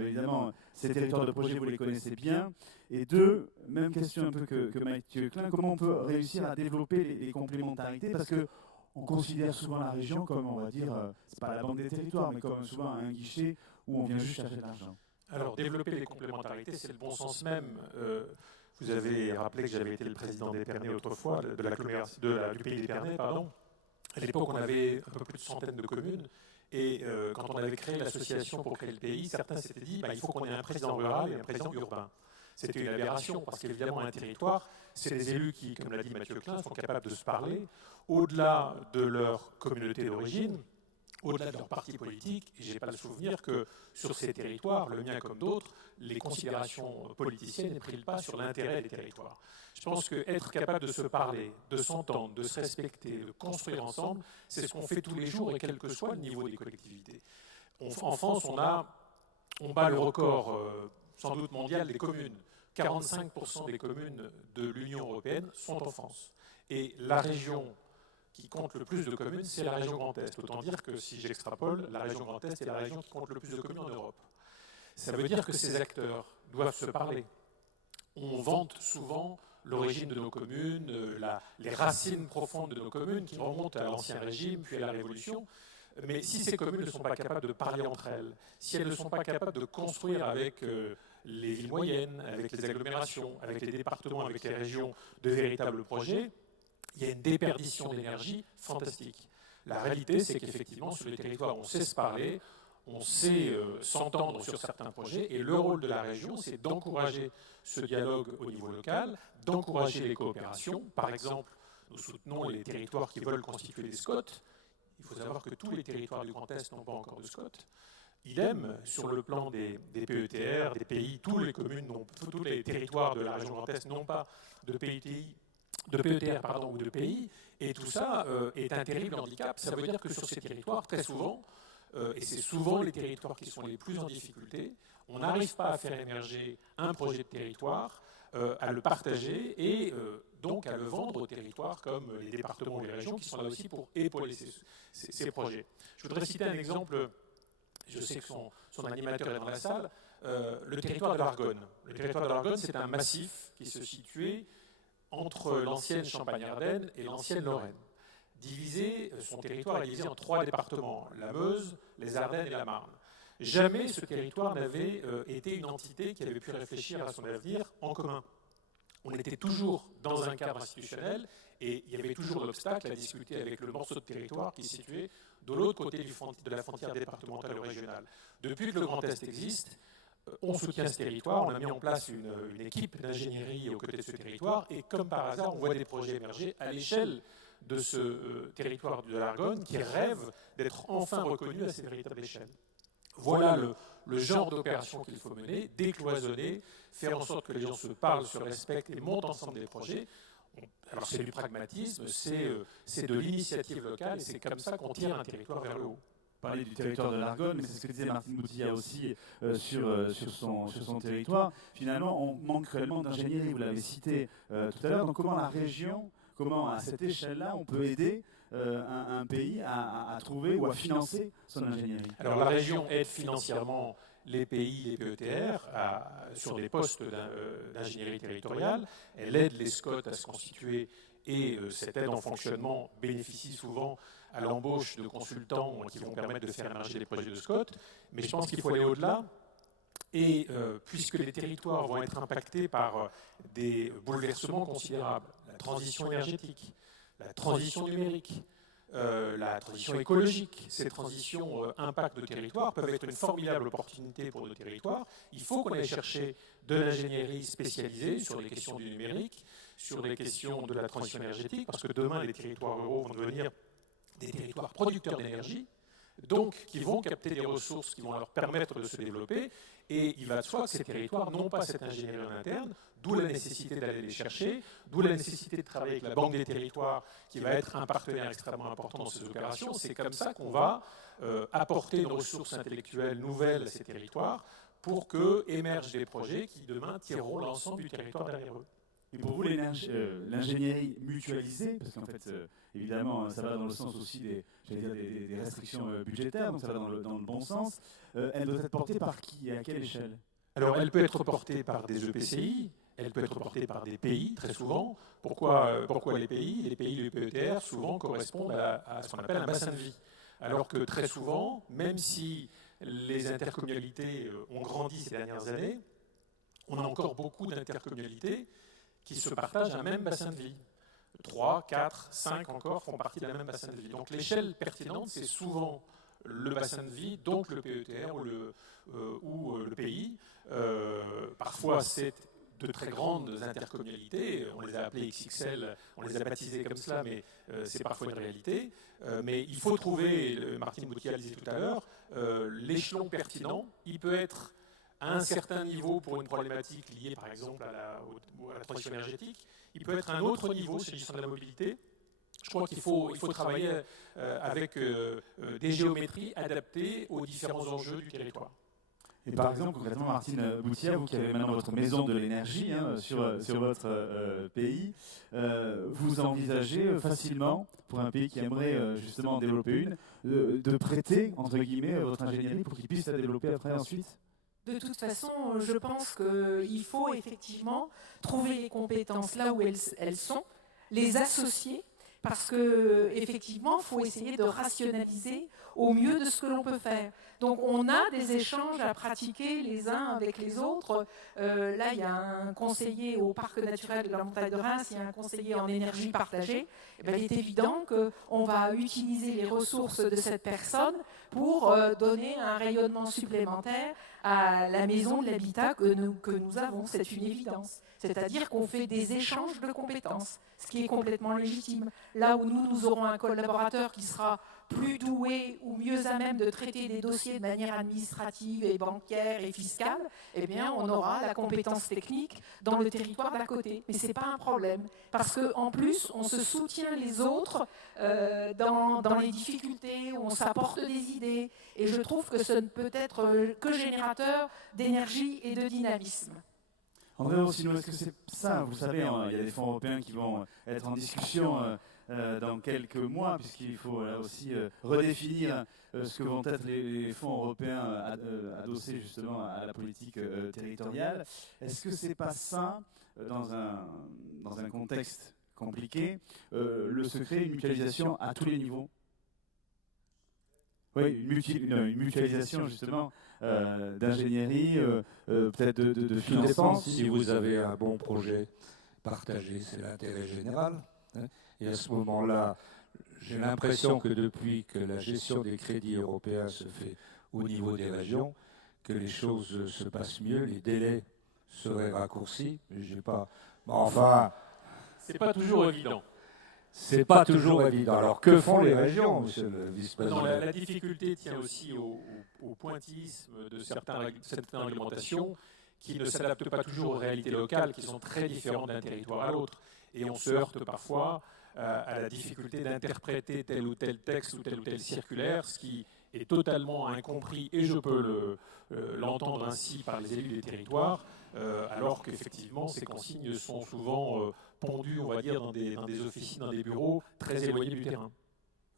évidemment, ces territoires de projet, vous les connaissez bien. Et deux, même question un peu que Mathieu Klein, comment on peut réussir à développer les complémentarités, parce qu'on considère souvent la région comme, on va dire, c'est pas la bande des territoires, mais comme souvent un guichet où on vient juste chercher de l'argent. Alors, développer les complémentarités, c'est le bon sens même. Vous avez rappelé que j'avais été le président d'Épernay autrefois, du pays d'Épernay, pardon. À l'époque, on avait un peu plus de centaines de communes. Et quand on avait créé l'association pour créer le pays, certains s'étaient dit il faut qu'on ait un président rural et un président urbain. C'était une aberration parce qu'évidemment, un territoire, c'est des élus qui, comme l'a dit Mathieu Klein, sont capables de se parler au-delà de leur communauté d'origine, au-delà de leur parti politique. Et je n'ai pas le souvenir que sur ces territoires, le mien comme d'autres, les considérations politiciennes aient pris le pas sur l'intérêt des territoires. Je pense qu'être capable de se parler, de s'entendre, de se respecter, de construire ensemble, c'est ce qu'on fait tous les jours et quel que soit le niveau des collectivités. En France, on bat le record sans doute mondial des communes. 45% des communes de l'Union européenne sont en France. Et la région qui compte le plus de communes, c'est la région Grand Est. Autant dire que si j'extrapole, la région Grand Est est la région qui compte le plus de communes en Europe. Ça veut dire que ces acteurs doivent se parler. On vante souvent l'origine de nos communes, les racines profondes de nos communes qui remontent à l'Ancien Régime, puis à la Révolution. Mais si ces communes ne sont pas capables de parler entre elles, si elles ne sont pas capables de construire avec les villes moyennes, avec les agglomérations, avec les départements, avec les régions, de véritables projets, il y a une déperdition d'énergie fantastique. La réalité, c'est qu'effectivement, sur les territoires, on sait se parler, on sait s'entendre sur certains projets, et le rôle de la région, c'est d'encourager ce dialogue au niveau local, d'encourager les coopérations. Par exemple, nous soutenons les territoires qui veulent constituer des SCOT. Il faut savoir que tous les territoires du Grand Est n'ont pas encore de SCOT. Idem, sur le plan des PETR, des pays, tous les territoires de la région Grand Est n'ont pas de PETR ou de pays, et tout ça est un terrible handicap. Ça veut dire que sur ces territoires, très souvent, et c'est souvent les territoires qui sont les plus en difficulté, on n'arrive pas à faire émerger un projet de territoire, à le partager et donc à le vendre aux territoires comme les départements ou les régions qui sont là aussi pour épauler ces projets. Je voudrais citer un exemple, je sais que son animateur est dans la salle, le territoire de l'Argonne. Le territoire de l'Argonne, c'est un massif qui se situait entre l'ancienne Champagne-Ardenne et l'ancienne Lorraine. Son territoire est divisé en 3 départements, la Meuse, les Ardennes et la Marne. Jamais ce territoire n'avait été une entité qui avait pu réfléchir à son avenir en commun. On était toujours dans un cadre institutionnel et il y avait toujours l'obstacle à discuter avec le morceau de territoire qui se situait de l'autre côté de la frontière départementale ou régionale. Depuis que le Grand Est existe, on soutient ce territoire, on a mis en place une équipe d'ingénierie aux côtés de ce territoire et comme par hasard, on voit des projets émerger à l'échelle de ce territoire de l'Argonne qui rêve d'être enfin reconnu à cette véritable échelle. Voilà le genre d'opération qu'il faut mener, décloisonner, faire en sorte que les gens se parlent, se respectent et montent ensemble des projets. Alors c'est du pragmatisme, c'est de l'initiative locale et c'est comme ça qu'on tire un territoire vers le haut. Parler du territoire de l'Argonne, mais c'est ce que disait Martine Boutilla aussi sur son territoire. Finalement, on manque réellement d'ingénierie, vous l'avez cité tout à l'heure. Donc comment la région comment à cette échelle-là on peut aider un pays à trouver ou à financer son ingénierie. Alors la région aide financièrement les pays, les PETR, sur des postes d'ingénierie territoriale. Elle aide les SCOT à se constituer et cette aide en fonctionnement bénéficie souvent à l'embauche de consultants qui vont permettre de faire émerger les projets de SCOT. Mais je pense qu'il faut aller au-delà. Et puisque les territoires vont être impactés par des bouleversements considérables, la transition énergétique, la transition numérique, la transition écologique, ces transitions impactent nos territoires, peuvent être une formidable opportunité pour nos territoires. Il faut qu'on aille chercher de l'ingénierie spécialisée sur les questions du numérique, sur les questions de la transition énergétique, parce que demain, les territoires ruraux vont devenir des territoires producteurs d'énergie, donc qui vont capter des ressources qui vont leur permettre de se développer. Et il va de soi que ces territoires n'ont pas cette ingénierie en interne, d'où la nécessité d'aller les chercher, d'où la nécessité de travailler avec la Banque des territoires, qui va être un partenaire extrêmement important dans ces opérations. C'est comme ça qu'on va apporter une ressource intellectuelle nouvelle à ces territoires pour qu'émergent des projets qui, demain, tireront l'ensemble du territoire derrière eux. Et pour vous, l'ingénierie mutualisée, parce qu'en fait, évidemment, ça va dans le sens aussi des restrictions budgétaires, donc ça va dans le bon sens, elle doit être portée par qui et à quelle échelle? Alors, elle peut être portée par des EPCI, elle peut être portée par des pays, très souvent. Pourquoi les pays? Les pays du PETR, souvent, correspondent à ce qu'on appelle un bassin de vie. Alors que très souvent, même si les intercommunalités ont grandi ces dernières années, on a encore beaucoup d'intercommunalités qui se partagent un même bassin de vie. 3, 4, 5 encore font partie d'un même bassin de vie. Donc l'échelle pertinente, c'est souvent le bassin de vie, donc le PETR ou le pays. Parfois, c'est de très grandes intercommunalités. On les a appelées XXL, on les a baptisées comme cela, mais c'est parfois une réalité. Mais il faut trouver, Martine Boutial le disait tout à l'heure, l'échelon pertinent. Il peut être à un certain niveau pour une problématique liée par exemple à la transition énergétique. Il peut être à un autre niveau s'agissant de la mobilité. Je crois qu'il faut travailler avec des géométries adaptées aux différents enjeux du territoire. Et par exemple, concrètement, Martine Boutial, vous qui avez maintenant votre maison de l'énergie sur votre pays, vous envisagez facilement, pour un pays qui aimerait justement en développer une, de prêter, entre guillemets, votre ingénierie pour qu'il puisse la développer après ensuite? De toute façon, je pense qu'il faut effectivement trouver les compétences là où elles sont, les associer, parce qu'effectivement, il faut essayer de rationaliser au mieux de ce que l'on peut faire. Donc on a des échanges à pratiquer les uns avec les autres. Là, il y a un conseiller au parc naturel de la montagne de Reims, il y a un conseiller en énergie partagée. Et bien, il est évident qu'on va utiliser les ressources de cette personne pour donner un rayonnement supplémentaire à la maison de l'habitat que nous avons. C'est une évidence. C'est-à-dire qu'on fait des échanges de compétences, ce qui est complètement légitime. Là où nous aurons un collaborateur qui sera plus doué ou mieux à même de traiter des dossiers de manière administrative et bancaire et fiscale, eh bien, on aura la compétence technique dans le territoire d'à côté. Mais ce n'est pas un problème, parce qu'en plus, on se soutient les autres dans les difficultés, on s'apporte des idées, et je trouve que ce ne peut être que générateur d'énergie et de dynamisme. André Rossino, est-ce que c'est ça? Vous savez, il y a des fonds européens qui vont être en discussion dans quelques mois, puisqu'il faut aussi redéfinir ce que vont être les fonds européens adossés justement à la politique territoriale. Est-ce que c'est pas ça, dans un contexte compliqué, le secret, une mutualisation à tous les niveaux? Oui, une mutualisation justement d'ingénierie, peut-être de financement. Si vous avez un bon projet partagé, c'est l'intérêt général. Et à ce moment-là, j'ai l'impression que depuis que la gestion des crédits européens se fait au niveau des régions, que les choses se passent mieux, les délais seraient raccourcis. J'ai pas. Enfin, c'est pas toujours évident. C'est pas toujours évident. Alors que font les régions, monsieur le vice-président? La difficulté tient aussi au pointillisme de certaines réglementations qui ne s'adaptent pas toujours aux réalités locales, qui sont très différentes d'un territoire à l'autre. Et on se heurte parfois à la difficulté d'interpréter tel ou tel texte ou telle circulaire, ce qui est totalement incompris, et je peux l'entendre ainsi par les élus des territoires, alors qu'effectivement ces consignes sont souvent pondus, on va dire, dans des officines, dans des bureaux très éloignés du terrain.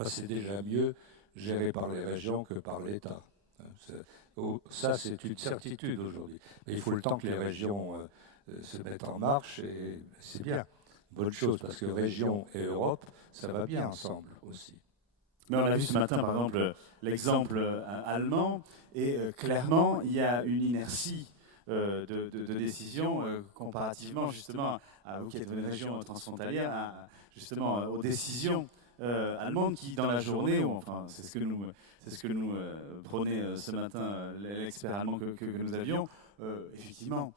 C'est déjà mieux géré par les régions que par l'État. Ça, c'est une certitude aujourd'hui. Mais il faut le temps que les régions se mettent en marche, et c'est bien. Bonne chose, parce que région et Europe, ça va bien ensemble aussi. Mais on a vu ce matin, par exemple, l'exemple allemand, et clairement, il y a une inertie de décision comparativement, justement, à vous qui êtes une région transfrontalière, justement, aux décisions allemandes qui, dans la journée, enfin, c'est ce que nous prônait ce matin l'expert allemand que nous avions, effectivement,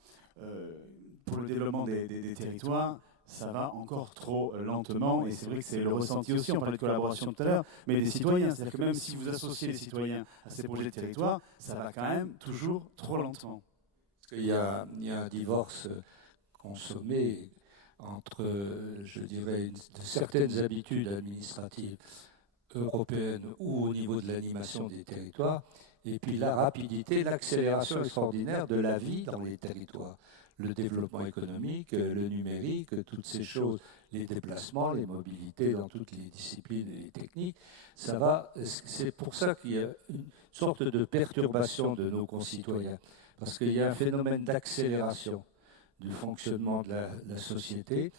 pour le développement des territoires, ça va encore trop lentement, et c'est vrai que c'est le ressenti aussi, on parlait de collaboration tout à l'heure, mais des citoyens, c'est-à-dire que même si vous associez les citoyens à ces projets de territoire, ça va quand même toujours trop lentement. Parce qu'il y a un divorce consommé entre, je dirais, certaines habitudes administratives européennes ou au niveau de l'animation des territoires, et puis la rapidité, l'accélération extraordinaire de la vie dans les territoires. Le développement économique, le numérique, toutes ces choses, les déplacements, les mobilités dans toutes les disciplines et les techniques, ça va. C'est pour ça qu'il y a une sorte de perturbation de nos concitoyens, parce qu'il y a un phénomène d'accélération du fonctionnement de la société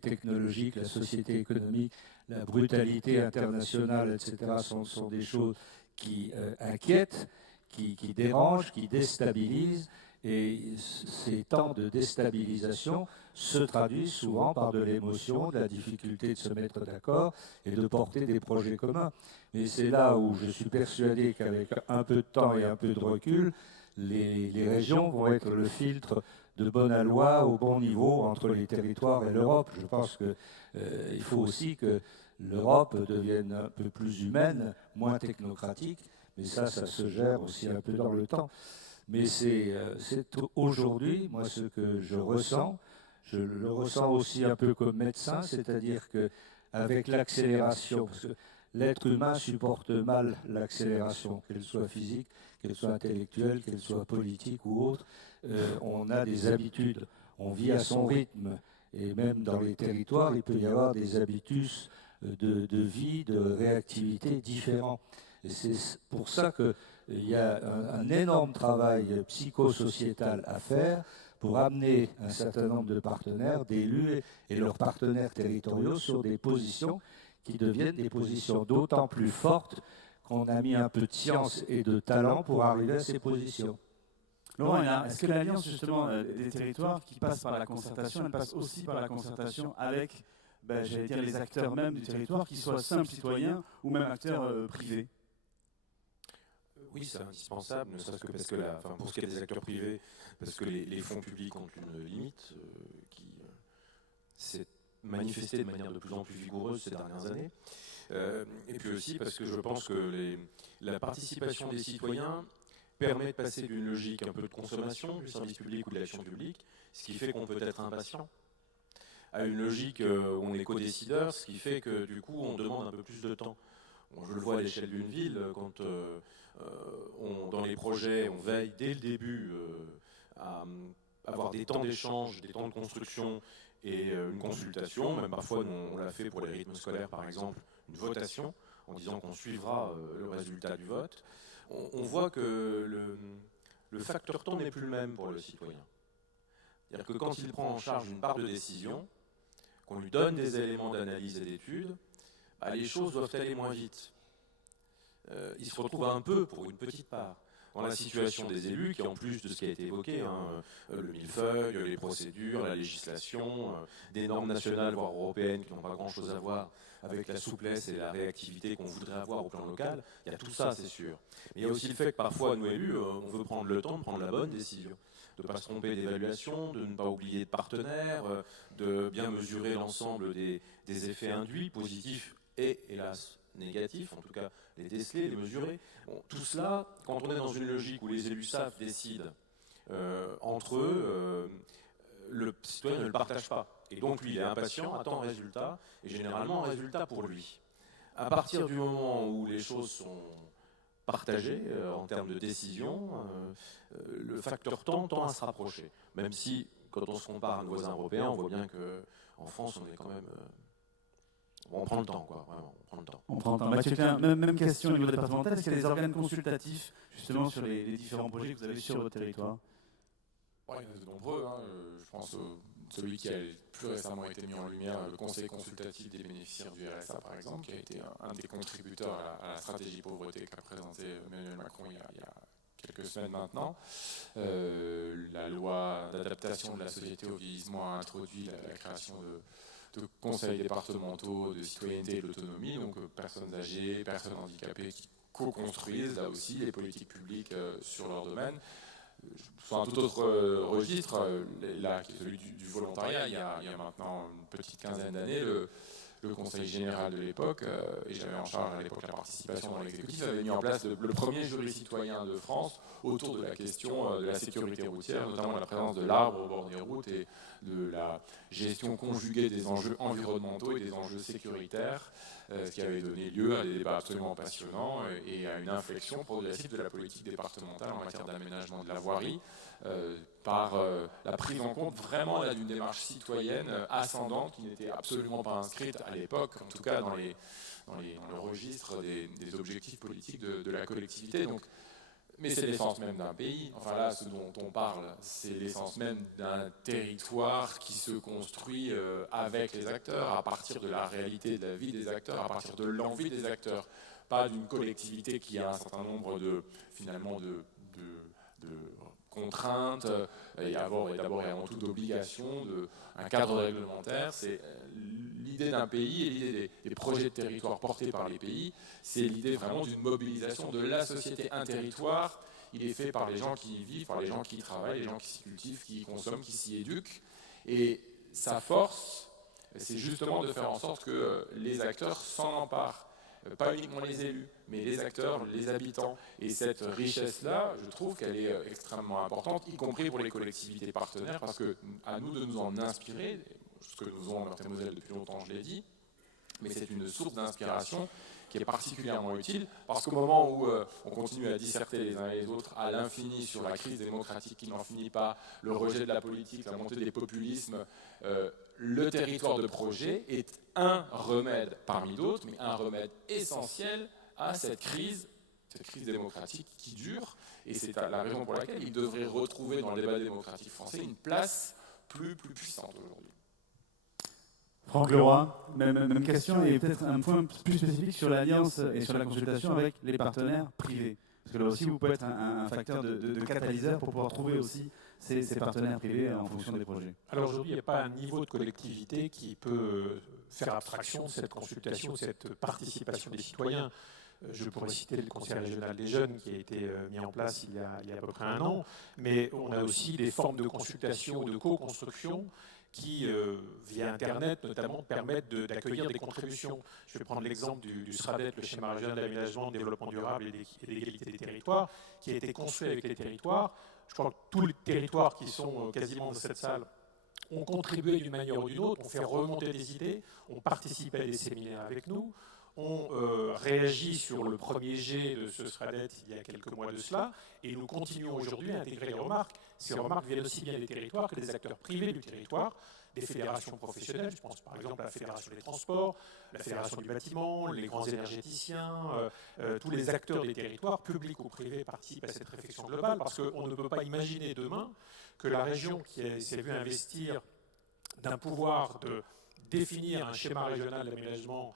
technologique, la société économique, la brutalité internationale, etc., sont des choses qui inquiètent, qui dérangent, qui déstabilisent. Et ces temps de déstabilisation se traduisent souvent par de l'émotion, de la difficulté de se mettre d'accord et de porter des projets communs. Mais c'est là où je suis persuadé qu'avec un peu de temps et un peu de recul, les régions vont être le filtre de bonne aloi au bon niveau entre les territoires et l'Europe. Je pense qu'il faut aussi que l'Europe devienne un peu plus humaine, moins technocratique, mais ça se gère aussi un peu dans le temps. Mais c'est aujourd'hui, moi, ce que je le ressens aussi un peu comme médecin, c'est-à-dire qu'avec l'accélération, parce que l'être humain supporte mal l'accélération, qu'elle soit physique, qu'elle soit intellectuelle, qu'elle soit politique ou autre. On a des habitudes, on vit à son rythme, et même dans les territoires, il peut y avoir des habitus de vie, de réactivité différents. Et c'est pour ça qu'il y a un énorme travail psychosociétal à faire pour amener un certain nombre de partenaires, d'élus et leurs partenaires territoriaux sur des positions qui deviennent des positions d'autant plus fortes qu'on a mis un peu de science et de talent pour arriver à ces positions. Laurent, est-ce que l'alliance justement des territoires qui passe par la concertation, elle passe aussi par la concertation avec, j'allais dire, les acteurs même du territoire, qu'ils soient simples citoyens ou même acteurs privés? Oui, c'est indispensable, ne serait-ce que parce que, pour ce qui est des acteurs privés, parce que les fonds publics ont une limite qui s'est manifestée de manière de plus en plus vigoureuse ces dernières années. Et puis aussi parce que je pense que la participation des citoyens permet de passer d'une logique un peu de consommation du service public ou de l'action publique, ce qui fait qu'on peut être impatient, à une logique où on est co-décideur, ce qui fait que du coup on demande un peu plus de temps. Bon, je le vois à l'échelle d'une ville, quand dans les projets, on veille dès le début à avoir des temps d'échange, des temps de construction et une consultation. Même parfois, on l'a fait pour les rythmes scolaires, par exemple, une votation, en disant qu'on suivra le résultat du vote. On voit que le facteur temps n'est plus le même pour le citoyen. C'est-à-dire que quand il prend en charge une part de décision, qu'on lui donne des éléments d'analyse et d'études, les choses doivent aller moins vite. Il se retrouve un peu, pour une petite part, dans la situation des élus qui, en plus de ce qui a été évoqué, le millefeuille, les procédures, la législation, des normes nationales, voire européennes, qui n'ont pas grand-chose à voir avec la souplesse et la réactivité qu'on voudrait avoir au plan local, il y a tout ça, c'est sûr. Mais il y a aussi le fait que parfois, nous élus, on veut prendre le temps de prendre la bonne décision, de ne pas se tromper d'évaluation, de ne pas oublier de partenaires, de bien mesurer l'ensemble des effets induits, positifs et, hélas, négatifs, en tout cas les déceler, les mesurer. Bon, tout cela, quand on est dans une logique où les élus savent, décident entre eux, le citoyen ne le partage pas. Et donc lui, il est impatient, attend un résultat, et généralement un résultat pour lui. À partir du moment où les choses sont partagées en termes de décision, le facteur temps tend à se rapprocher. Même si, quand on se compare à nos voisins européens, on voit bien qu'en France, on est quand même... on prend le temps, quoi, vraiment, on prend le temps. On prend le temps. Mathieu Klein, même question au niveau départemental, est-ce qu'il y a des organes consultatifs, justement, sur les différents projets que vous avez sur votre territoire? Ouais, il y en a de nombreux. Hein. Je pense celui qui a plus récemment été mis en lumière, le Conseil consultatif des bénéficiaires du RSA, par exemple, qui a été un des contributeurs à la stratégie pauvreté qu'a présenté Emmanuel Macron il y a quelques semaines maintenant. La loi d'adaptation de la société au vieillissement a introduit la création de conseils départementaux de citoyenneté et d'autonomie, donc personnes âgées, personnes handicapées qui co-construisent là aussi les politiques publiques sur leur domaine. Sur un tout autre registre, là, qui est celui du volontariat, il y a maintenant une petite quinzaine d'années, le Conseil général de l'époque, et j'avais en charge à l'époque la participation dans l'exécutif, avait mis en place le premier jury citoyen de France autour de la question de la sécurité routière, notamment la présence de l'arbre au bord des routes et de la gestion conjuguée des enjeux environnementaux et des enjeux sécuritaires, ce qui avait donné lieu à des débats absolument passionnants et à une inflexion progressive de la politique départementale en matière d'aménagement de la voirie, par la prise en compte vraiment d'une démarche citoyenne ascendante qui n'était absolument pas inscrite à l'époque, en tout cas dans le registre des objectifs politiques de la collectivité. Donc, mais c'est l'essence même d'un pays. Enfin là, ce dont on parle, c'est l'essence même d'un territoire qui se construit avec les acteurs, à partir de la réalité de la vie des acteurs, à partir de l'envie des acteurs, pas d'une collectivité qui a un certain nombre de contraintes et d'abord et avant tout d'obligations, un cadre réglementaire. C'est l'idée d'un pays et l'idée des projets de territoire portés par les pays, c'est l'idée vraiment d'une mobilisation de la société. Un territoire, il est fait par les gens qui y vivent, par les gens qui y travaillent, les gens qui s'y cultivent, qui y consomment, qui s'y éduquent. Et sa force, c'est justement de faire en sorte que les acteurs s'en emparent. Pas uniquement les élus, mais les acteurs, les habitants. Et cette richesse-là, je trouve qu'elle est extrêmement importante, y compris pour les collectivités partenaires, parce qu'à nous de nous en inspirer, ce que nous faisons en Meurthe-et-Moselle depuis longtemps, je l'ai dit, mais c'est une source d'inspiration qui est particulièrement utile, parce qu'au moment où on continue à disserter les uns et les autres à l'infini sur la crise démocratique qui n'en finit pas, le rejet de la politique, la montée des populismes, le territoire de projet est un remède parmi d'autres, mais un remède essentiel à cette crise démocratique qui dure, et c'est la raison pour laquelle il devrait retrouver dans le débat démocratique français une place plus puissante aujourd'hui. Franck Leroy, même question, et peut-être un point plus spécifique sur l'alliance et sur la consultation avec les partenaires privés. Parce que là aussi, vous pouvez être un facteur de catalyseur pour pouvoir trouver aussi ces partenaires privés en fonction des projets. Alors aujourd'hui, il n'y a pas un niveau de collectivité qui peut faire abstraction de cette consultation, de cette participation des citoyens. Je pourrais citer le Conseil régional des jeunes qui a été mis en place il y a à peu près un an, mais on a aussi des formes de consultation ou de co-construction qui, via Internet notamment, permettent d'accueillir des contributions. Je vais prendre l'exemple du SRADET, le schéma régional d'aménagement, de développement durable et d'égalité des territoires, qui a été construit avec les territoires. Je crois que tous les territoires qui sont quasiment dans cette salle ont contribué d'une manière ou d'une autre, ont fait remonter des idées, ont participé à des séminaires avec nous, ont réagi sur le premier jet de ce SRADET il y a quelques mois de cela, et nous continuons aujourd'hui à intégrer les remarques. Ces remarques viennent aussi bien des territoires que des acteurs privés du territoire, des fédérations professionnelles, je pense par exemple à la Fédération des transports, la Fédération du bâtiment, les grands énergéticiens, tous les acteurs des territoires, publics ou privés, participent à cette réflexion globale, parce qu'on ne peut pas imaginer demain que la région qui s'est vue investir d'un pouvoir de définir un schéma régional d'aménagement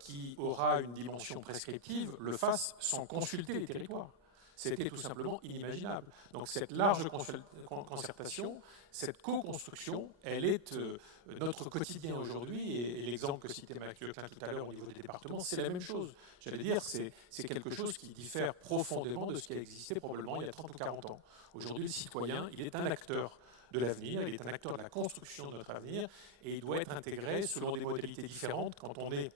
qui aura une dimension prescriptive, le fasse sans consulter les territoires. C'était tout simplement inimaginable. Donc cette large concertation, cette co-construction, elle est notre quotidien aujourd'hui, et l'exemple que citait Mathieu Klein tout à l'heure au niveau des départements, c'est la même chose. J'allais dire, c'est quelque chose qui diffère profondément de ce qui a existé probablement il y a 30 ou 40 ans. Aujourd'hui, le citoyen, il est un acteur de l'avenir, il est un acteur de la construction de notre avenir, et il doit être intégré selon des modalités différentes quand on est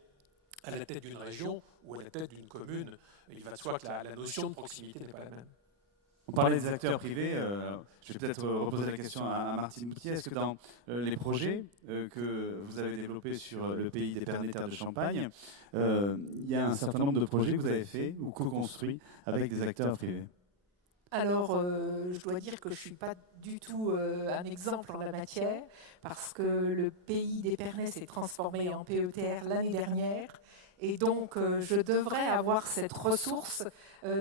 à la tête d'une région ou à la tête d'une commune. Il va de soi que la notion de proximité n'est pas la même. On parlait des acteurs privés, je vais peut-être reposer la question à Martine Boutier. Est-ce que dans les projets que vous avez développés sur le pays des Pyrénées Terres de Champagne, il y a un certain nombre de projets que vous avez faits ou co-construits avec des acteurs privés? Alors, je dois dire que je ne suis pas du tout un exemple en la matière, parce que le pays d'Épernay s'est transformé en PETR l'année dernière, et donc je devrais avoir cette ressource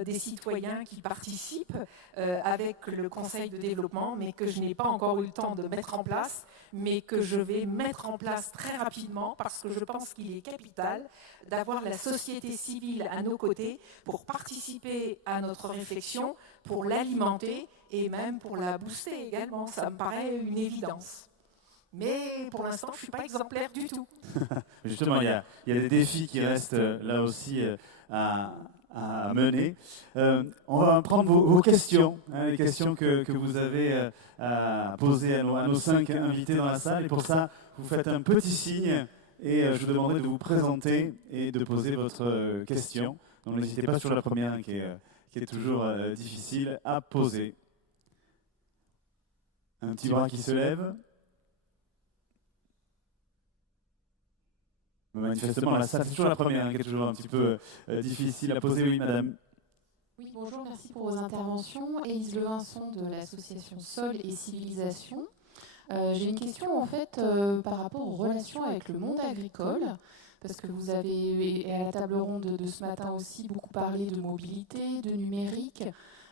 des citoyens qui participent avec le Conseil de développement, mais que je n'ai pas encore eu le temps de mettre en place, mais que je vais mettre en place très rapidement, parce que je pense qu'il est capital d'avoir la société civile à nos côtés pour participer à notre réflexion, pour l'alimenter et même pour la booster également. Ça me paraît une évidence. Mais pour l'instant, je ne suis pas exemplaire du tout. Justement, il y a des défis qui restent là aussi à mener. On va prendre vos questions, les questions que vous avez à poser à nos 5 invités dans la salle. Et pour ça, vous faites un petit signe et je vous demanderai de vous présenter et de poser votre question. Donc n'hésitez pas sur la première qui est toujours difficile à poser. Un petit bras qui se lève. Manifestement, la salle, c'est toujours la première qui est toujours un petit peu difficile à poser. Oui, madame. Oui, bonjour, merci pour vos interventions. Élise Levinson de l'association Sol et Civilisation. J'ai une question en fait par rapport aux relations avec le monde agricole, parce que vous avez, à la table ronde de ce matin aussi, beaucoup parlé de mobilité, de numérique,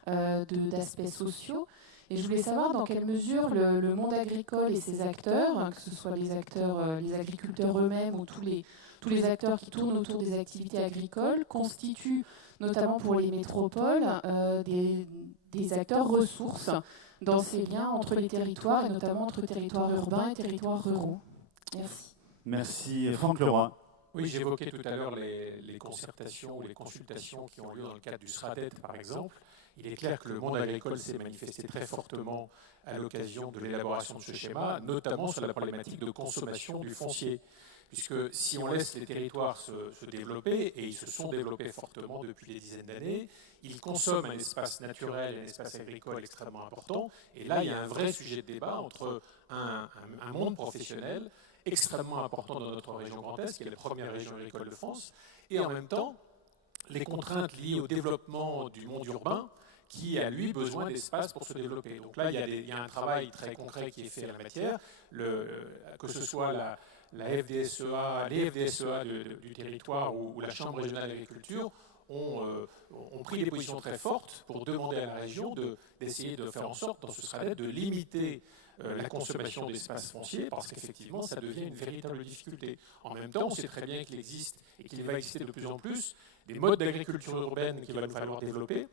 d'aspects sociaux. Et je voulais savoir dans quelle mesure le monde agricole et ses acteurs, que ce soit les agriculteurs eux-mêmes ou tous les acteurs qui tournent autour des activités agricoles, constituent, notamment pour les métropoles, des acteurs ressources dans ces liens entre les territoires, et notamment entre territoires urbains et territoires ruraux. Merci. Merci. Franck Leroy. Oui, j'évoquais tout à l'heure les concertations ou les consultations qui ont lieu dans le cadre du SRADET, par exemple. Il est clair que le monde agricole s'est manifesté très fortement à l'occasion de l'élaboration de ce schéma, notamment sur la problématique de consommation du foncier. Puisque si on laisse les territoires se développer, et ils se sont développés fortement depuis des dizaines d'années, ils consomment un espace naturel et un espace agricole extrêmement important. Et là, il y a un vrai sujet de débat entre un monde professionnel extrêmement important dans notre région Grand Est, qui est la première région agricole de France, et en même temps, les contraintes liées au développement du monde urbain, qui a, lui, besoin d'espace pour se développer. Donc là, il y a un travail très concret qui est fait en la matière, que ce soit la FDSEA, les FDSEA du territoire ou la Chambre régionale d'agriculture ont pris des positions très fortes pour demander à la région d'essayer de faire en sorte, dans ce SRADET, de limiter la consommation d'espaces fonciers, parce qu'effectivement, ça devient une véritable difficulté. En même temps, on sait très bien qu'il existe, et qu'il va exister de plus en plus, des modes d'agriculture urbaine qu'il va nous falloir développer,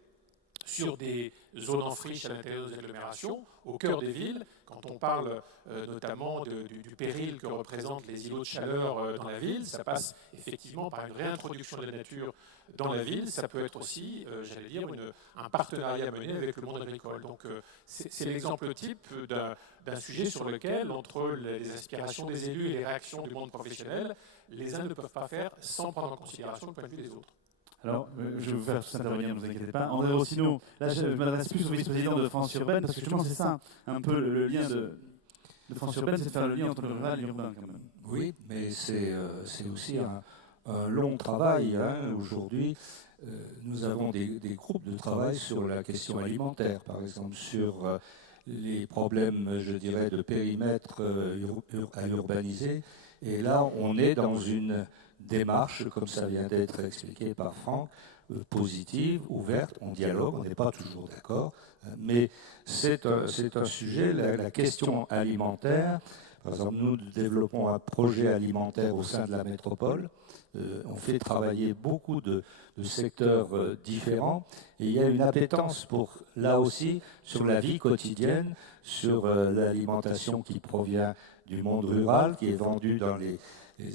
sur des zones en friche à l'intérieur des agglomérations, au cœur des villes, quand on parle notamment du péril que représentent les îlots de chaleur dans la ville, ça passe effectivement par une réintroduction de la nature dans la ville, ça peut être aussi, j'allais dire, un partenariat mené avec le monde agricole. Donc c'est l'exemple type d'un sujet sur lequel, entre les aspirations des élus et les réactions du monde professionnel, les uns ne peuvent pas faire sans prendre en considération le point de vue des autres. Alors, je vais vous faire tous intervenir, ne vous inquiétez pas. André Rossineau, là je m'adresse plus au vice-président de France Urbaine, parce que justement c'est ça, un peu le lien de France Urbaine, c'est de faire le lien entre le rural et l'urbain quand même. Oui, mais c'est aussi un long travail. Aujourd'hui, nous avons des groupes de travail sur la question alimentaire, par exemple, sur les problèmes, je dirais, de périmètre à urbaniser. Et là, on est dans une démarche, comme ça vient d'être expliqué par Franck, positive, ouverte, on dialogue, on n'est pas toujours d'accord, mais c'est un sujet, la question alimentaire. Par exemple, nous développons un projet alimentaire au sein de la métropole. On fait travailler beaucoup de secteurs différents. Et il y a une appétence là aussi, sur la vie quotidienne, sur l'alimentation qui provient du monde rural, qui est vendue dans les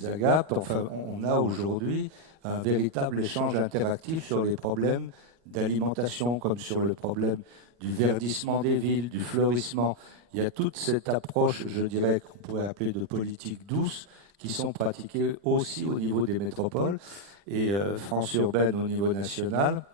agapes. Enfin, on a aujourd'hui un véritable échange interactif sur les problèmes d'alimentation, comme sur le problème du verdissement des villes, du fleurissement. Il y a toute cette approche, je dirais, qu'on pourrait appeler de politique douce, qui sont pratiquées aussi au niveau des métropoles et France urbaine au niveau national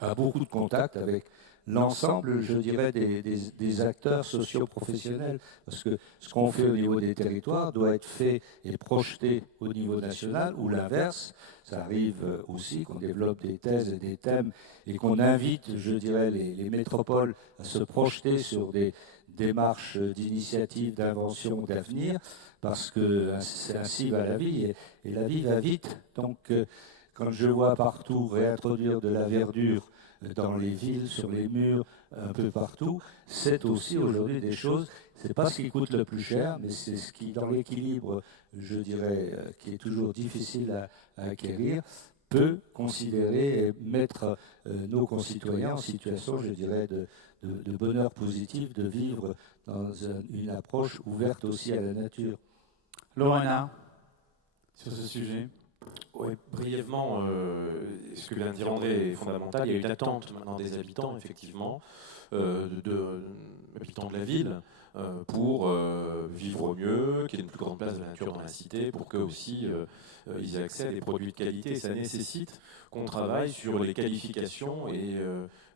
a beaucoup de contacts avec l'ensemble, je dirais, des acteurs socio-professionnels, parce que ce qu'on fait au niveau des territoires doit être fait et projeté au niveau national, ou l'inverse. Ça arrive aussi qu'on développe des thèses et des thèmes et qu'on invite, je dirais, les métropoles à se projeter sur des démarches d'initiative, d'invention, d'avenir, parce que ainsi va la vie, et la vie va vite. Donc, quand je vois partout réintroduire de la verdure dans les villes, sur les murs, un peu partout, c'est aussi aujourd'hui des choses, c'est pas ce qui coûte le plus cher, mais c'est ce qui, dans l'équilibre, je dirais, qui est toujours difficile à acquérir, peut considérer et mettre nos concitoyens en situation, je dirais, de bonheur positif, de vivre dans une approche ouverte aussi à la nature. Laurent, sur ce sujet. Oui, brièvement, ce que vient de dire André est fondamental. Il y a une attente maintenant des habitants, effectivement, habitants de la ville, pour vivre au mieux, qu'il y ait une plus grande place de la nature dans la cité, pour qu'eux aussi ils aient accès à des produits de qualité. Ça nécessite qu'on travaille sur les qualifications et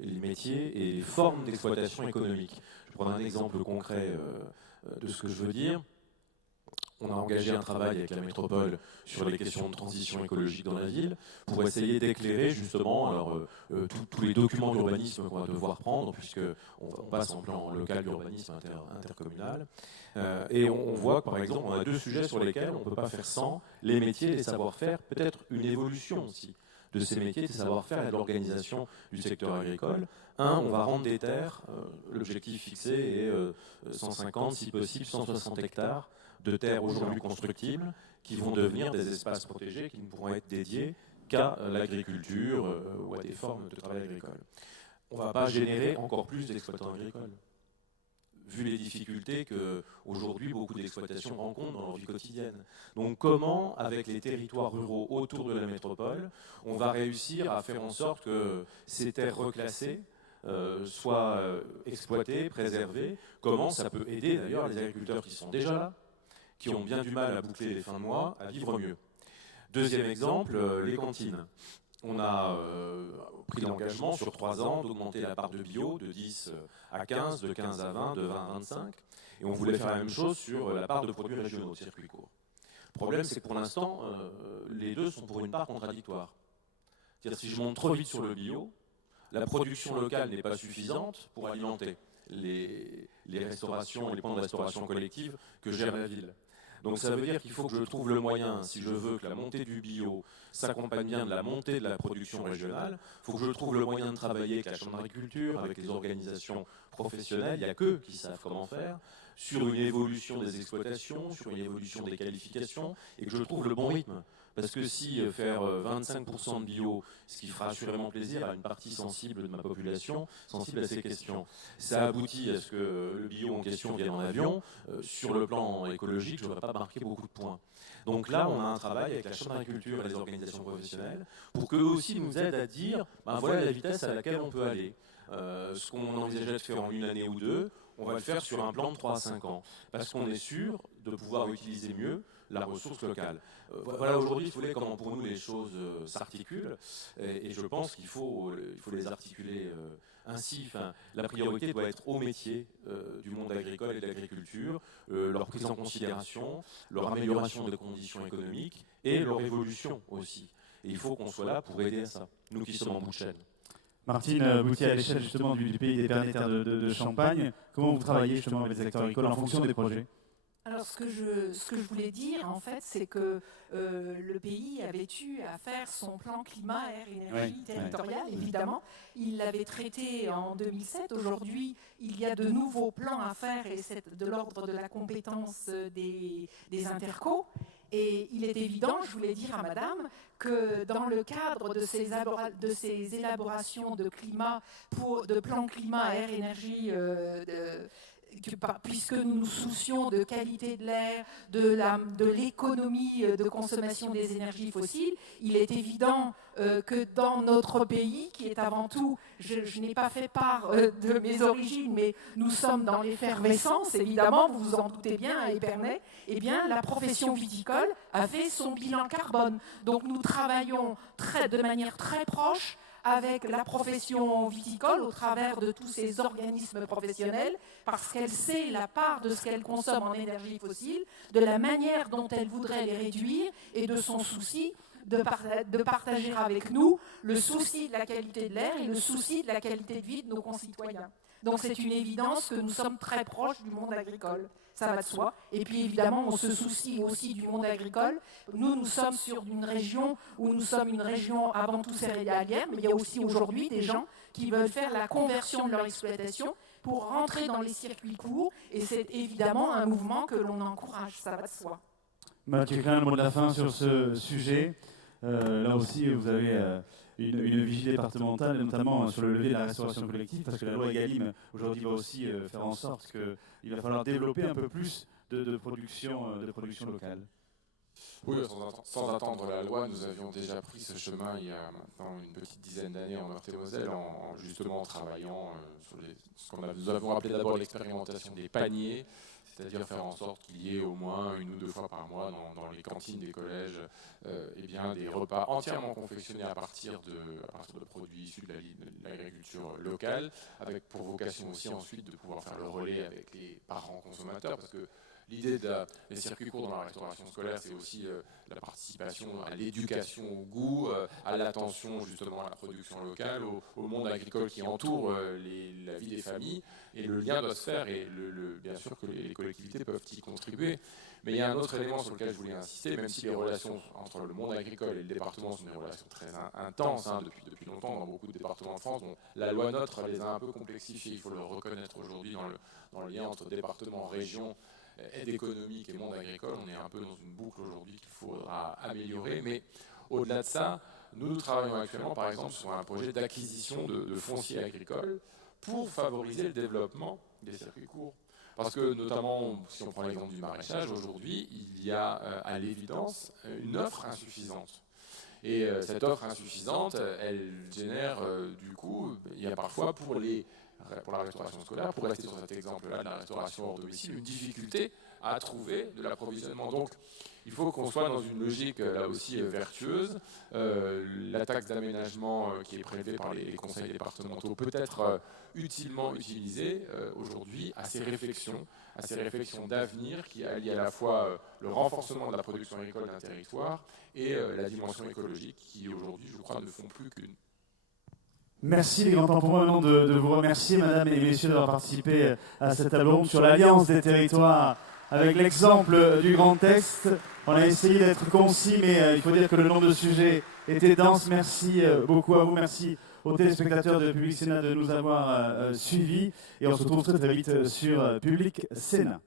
les métiers et les formes d'exploitation économique. Je prends un exemple concret de ce que je veux dire. On a engagé un travail avec la métropole sur les questions de transition écologique dans la ville pour essayer d'éclairer justement tous les documents d'urbanisme qu'on va devoir prendre, puisqu'on passe en plan local d'urbanisme intercommunal. Et on voit que, par exemple, on a deux sujets sur lesquels on ne peut pas faire sans: les métiers, les savoir-faire, peut-être une évolution aussi de ces métiers, des savoir-faire et de l'organisation du secteur agricole. On va rendre des terres, l'objectif fixé est 150, si possible 160 hectares de terres aujourd'hui constructibles qui vont devenir des espaces protégés qui ne pourront être dédiés qu'à l'agriculture ou à des formes de travail agricole. On ne va pas générer encore plus d'exploitants agricoles, vu les difficultés qu'aujourd'hui beaucoup d'exploitations rencontrent dans leur vie quotidienne. Donc comment, avec les territoires ruraux autour de la métropole, on va réussir à faire en sorte que ces terres reclassées soient exploitées, préservées? Comment ça peut aider d'ailleurs les agriculteurs qui sont déjà là, qui ont bien du mal à boucler les fins de mois, à vivre mieux. Deuxième exemple, les cantines. On a pris l'engagement sur 3 ans d'augmenter la part de bio de 10 à 15, de 15 à 20, de 20 à 25. Et on voulait faire la même chose sur la part de produits régionaux, de circuits courts. Le problème, c'est que pour l'instant, les deux sont pour une part contradictoires. C'est-à-dire, si je monte trop vite sur le bio, la production locale n'est pas suffisante pour alimenter les restaurations et les plans de restauration collective que gère la ville. Donc ça veut dire qu'il faut que je trouve le moyen, si je veux que la montée du bio s'accompagne bien de la montée de la production régionale, il faut que je trouve le moyen de travailler avec la Chambre d'agriculture, avec les organisations professionnelles, il n'y a qu'eux qui savent comment faire, sur une évolution des exploitations, sur une évolution des qualifications, et que je trouve le bon rythme. Parce que si faire 25% de bio, ce qui fera assurément plaisir à une partie sensible de ma population, sensible à ces questions, ça aboutit à ce que le bio en question vienne en avion, sur le plan écologique, je n'aurais pas marqué beaucoup de points. Donc là, on a un travail avec la Chambre d'agriculture et les organisations professionnelles pour qu'eux aussi nous aident à dire, voilà la vitesse à laquelle on peut aller. Ce qu'on envisageait de faire en 1 année ou 2, on va le faire sur un plan de 3 à 5 ans, parce qu'on est sûr de pouvoir utiliser mieux la ressource locale. Voilà aujourd'hui, il faut comment pour nous les choses s'articulent, et je pense qu'il faut les articuler ainsi. Enfin, la priorité doit être au métier du monde agricole et de l'agriculture, leur prise en considération, leur amélioration des conditions économiques et leur évolution aussi. Et il faut qu'on soit là pour aider à ça, nous qui sommes en bout de chaîne. Martine Boutier, à l'échelle justement du pays des Pyrénées de Champagne, comment vous travaillez justement avec les acteurs agricoles en fonction des projets? Alors ce que je voulais dire en fait, c'est que le pays avait eu à faire son plan climat, air, énergie territorial, évidemment. Il l'avait traité en 2007. Aujourd'hui, il y a de nouveaux plans à faire et c'est de l'ordre de la compétence des intercos. Et il est évident, je voulais dire à madame, que dans le cadre de ces élaborations de climat, de plans climat, air, énergie, puisque nous nous soucions de qualité de l'air, de l'économie de consommation des énergies fossiles, il est évident que dans notre pays, qui est avant tout, je n'ai pas fait part de mes origines, mais nous sommes dans l'effervescence, évidemment, vous vous en doutez bien, à Épernay, eh bien, la profession viticole a fait son bilan carbone. Donc nous travaillons de manière très proche avec la profession viticole au travers de tous ces organismes professionnels, parce qu'elle sait la part de ce qu'elle consomme en énergie fossile, de la manière dont elle voudrait les réduire et de son souci de partager avec nous le souci de la qualité de l'air et le souci de la qualité de vie de nos concitoyens. Donc c'est une évidence que nous sommes très proches du monde agricole, ça va de soi. Et puis évidemment, on se soucie aussi du monde agricole. Nous sommes sur une région où nous sommes une région avant tout céréalière, mais il y a aussi aujourd'hui des gens qui veulent faire la conversion de leur exploitation pour rentrer dans les circuits courts. Et c'est évidemment un mouvement que l'on encourage, ça va de soi. Mathieu Klein, le mot de la fin sur ce sujet. Là aussi, vous avez une vigie départementale, notamment sur le levier de la restauration collective, parce que la loi Egalim aujourd'hui va aussi faire en sorte qu'il va falloir développer un peu plus de production locale. Oui, sans attendre la loi, nous avions déjà pris ce chemin il y a maintenant une petite dizaine d'années en Meurthe-et-Moselle, en justement travaillant sur ce que nous avons appelé d'abord l'expérimentation des paniers, c'est-à-dire faire en sorte qu'il y ait au moins 1 ou 2 fois par mois dans les cantines des collèges des repas entièrement confectionnés à partir de produits issus de l'agriculture locale, avec pour vocation aussi ensuite de pouvoir faire le relais avec les parents consommateurs, parce que l'idée des circuits courts dans la restauration scolaire, c'est aussi la participation à l'éducation au goût, à l'attention justement à la production locale, au monde agricole qui entoure la vie des familles, et le lien doit se faire, et bien sûr que les collectivités peuvent y contribuer. Mais il y a un autre élément sur lequel je voulais insister, même si les relations entre le monde agricole et le département sont des relations très intenses depuis longtemps dans beaucoup de départements de France. Bon, la loi NOTRe les a un peu complexifiées, il faut le reconnaître aujourd'hui dans le lien entre département, région, aide économique et monde agricole. On est un peu dans une boucle aujourd'hui qu'il faudra améliorer, mais au-delà de ça, nous travaillons actuellement par exemple sur un projet d'acquisition de foncier agricole pour favoriser le développement des circuits courts. Parce que notamment, si on prend l'exemple du maraîchage, aujourd'hui, il y a à l'évidence une offre insuffisante. Et cette offre insuffisante, elle génère du coup, il y a parfois pour la restauration scolaire, pour rester sur cet exemple-là de la restauration hors domicile, une difficulté à trouver de l'approvisionnement. Donc, il faut qu'on soit dans une logique là aussi vertueuse. La taxe d'aménagement qui est prélevée par les conseils départementaux peut être utilement utilisée aujourd'hui à ces réflexions d'avenir qui allient à la fois le renforcement de la production agricole d'un territoire et la dimension écologique qui aujourd'hui, je crois, ne font plus qu'une. Merci, il est grand temps pour moi maintenant de vous remercier, mesdames et messieurs, d'avoir participé à cette table ronde sur l'Alliance des territoires avec l'exemple du grand texte. On a essayé d'être concis, mais il faut dire que le nombre de sujets était dense. Merci beaucoup à vous, merci aux téléspectateurs de Public Sénat de nous avoir suivis. Et on se retrouve très vite sur Public Sénat.